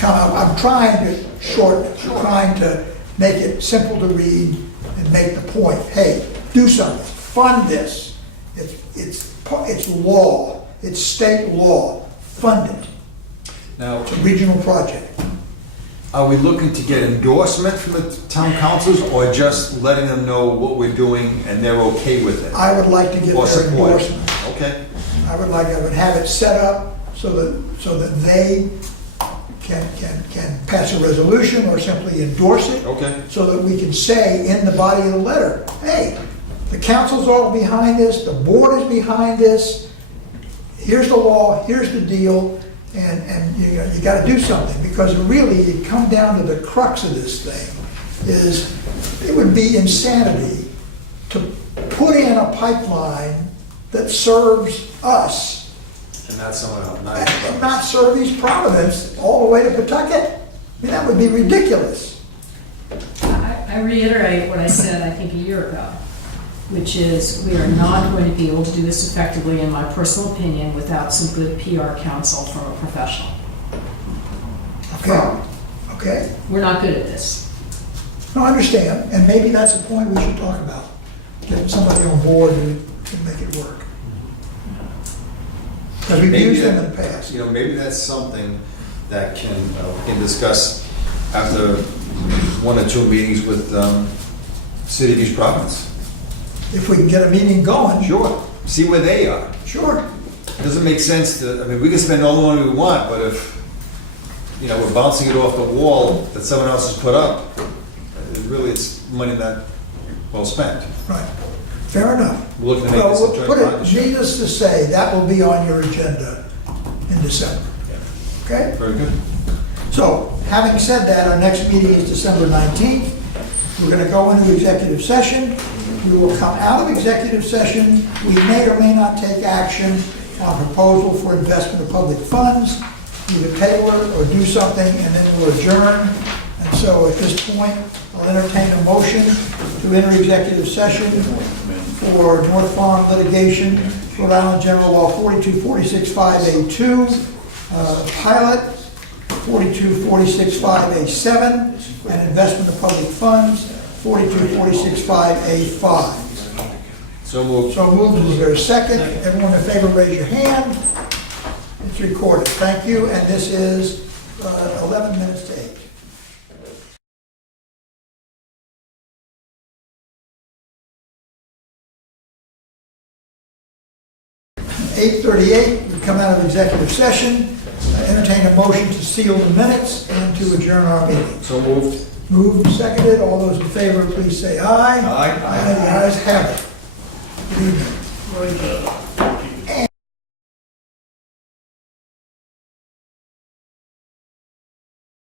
I'm trying to shorten it, I'm trying to make it simple to read and make the point, hey, do something, fund this. It's law, it's state law, fund it. Now, It's a regional project. are we looking to get endorsement from the town councils, or just letting them know what we're doing and they're okay with it? I would like to get Or their support? endorsement. Okay, I would have it set up so that they can pass a resolution or simply endorse it, okay. so that we can say in the body of the letter, hey, the council's all behind this, the board is behind this, here's the law, here's the deal, and you gotta do something, because really, it come down to the crux of this thing, is it would be insanity to put in a pipeline that serves us And not someone else, and not serve East Providence all the way to Pawtucket. I mean, that would be ridiculous. I reiterate what I said, I think, a year ago, which is we are not going to be able to do this effectively, in my personal opinion, without some good PR counsel from a professional. Okay, okay. We're not good at this. No, I understand, and maybe that's a point we should talk about. Getting somebody on board who can make it work. Because we've Maybe used them that- in the past. You know, maybe that's something that can discuss after one or two meetings with City of East Providence. If we can get a meeting going, Sure, see where they are. sure. It doesn't make sense to, I mean, we can spend all the money we want, but if, you know, we're bouncing it off the wall that someone else has put up, really it's money not well spent. Right. Fair enough. We're looking to make Well, this a we'll joint put it, partnership. needless to say, that will be on your agenda in December. Okay? Very good. So, having said that, our next meeting is December 19th. We're going to go into executive session. We will come out of executive session. We may or may not take action on proposal for investment of public funds, either table it or do something, and then we'll adjourn. And so at this point, I'll entertain a motion to enter executive session for North Farm litigation, Rhode Island General Law 42465A2, pilot 42465A7, and investment of public funds 42465A5. So moved. So moved, is there a second? Everyone in favor, raise your hand. It's recorded, thank you, and this is 11 minutes to 8. 8:38, we come out of executive session, entertain a motion to seal the minutes and to adjourn our meeting. So moved. Moved and seconded, all those in favor, please say aye. Aye. Aye, the ayes have it. Good evening.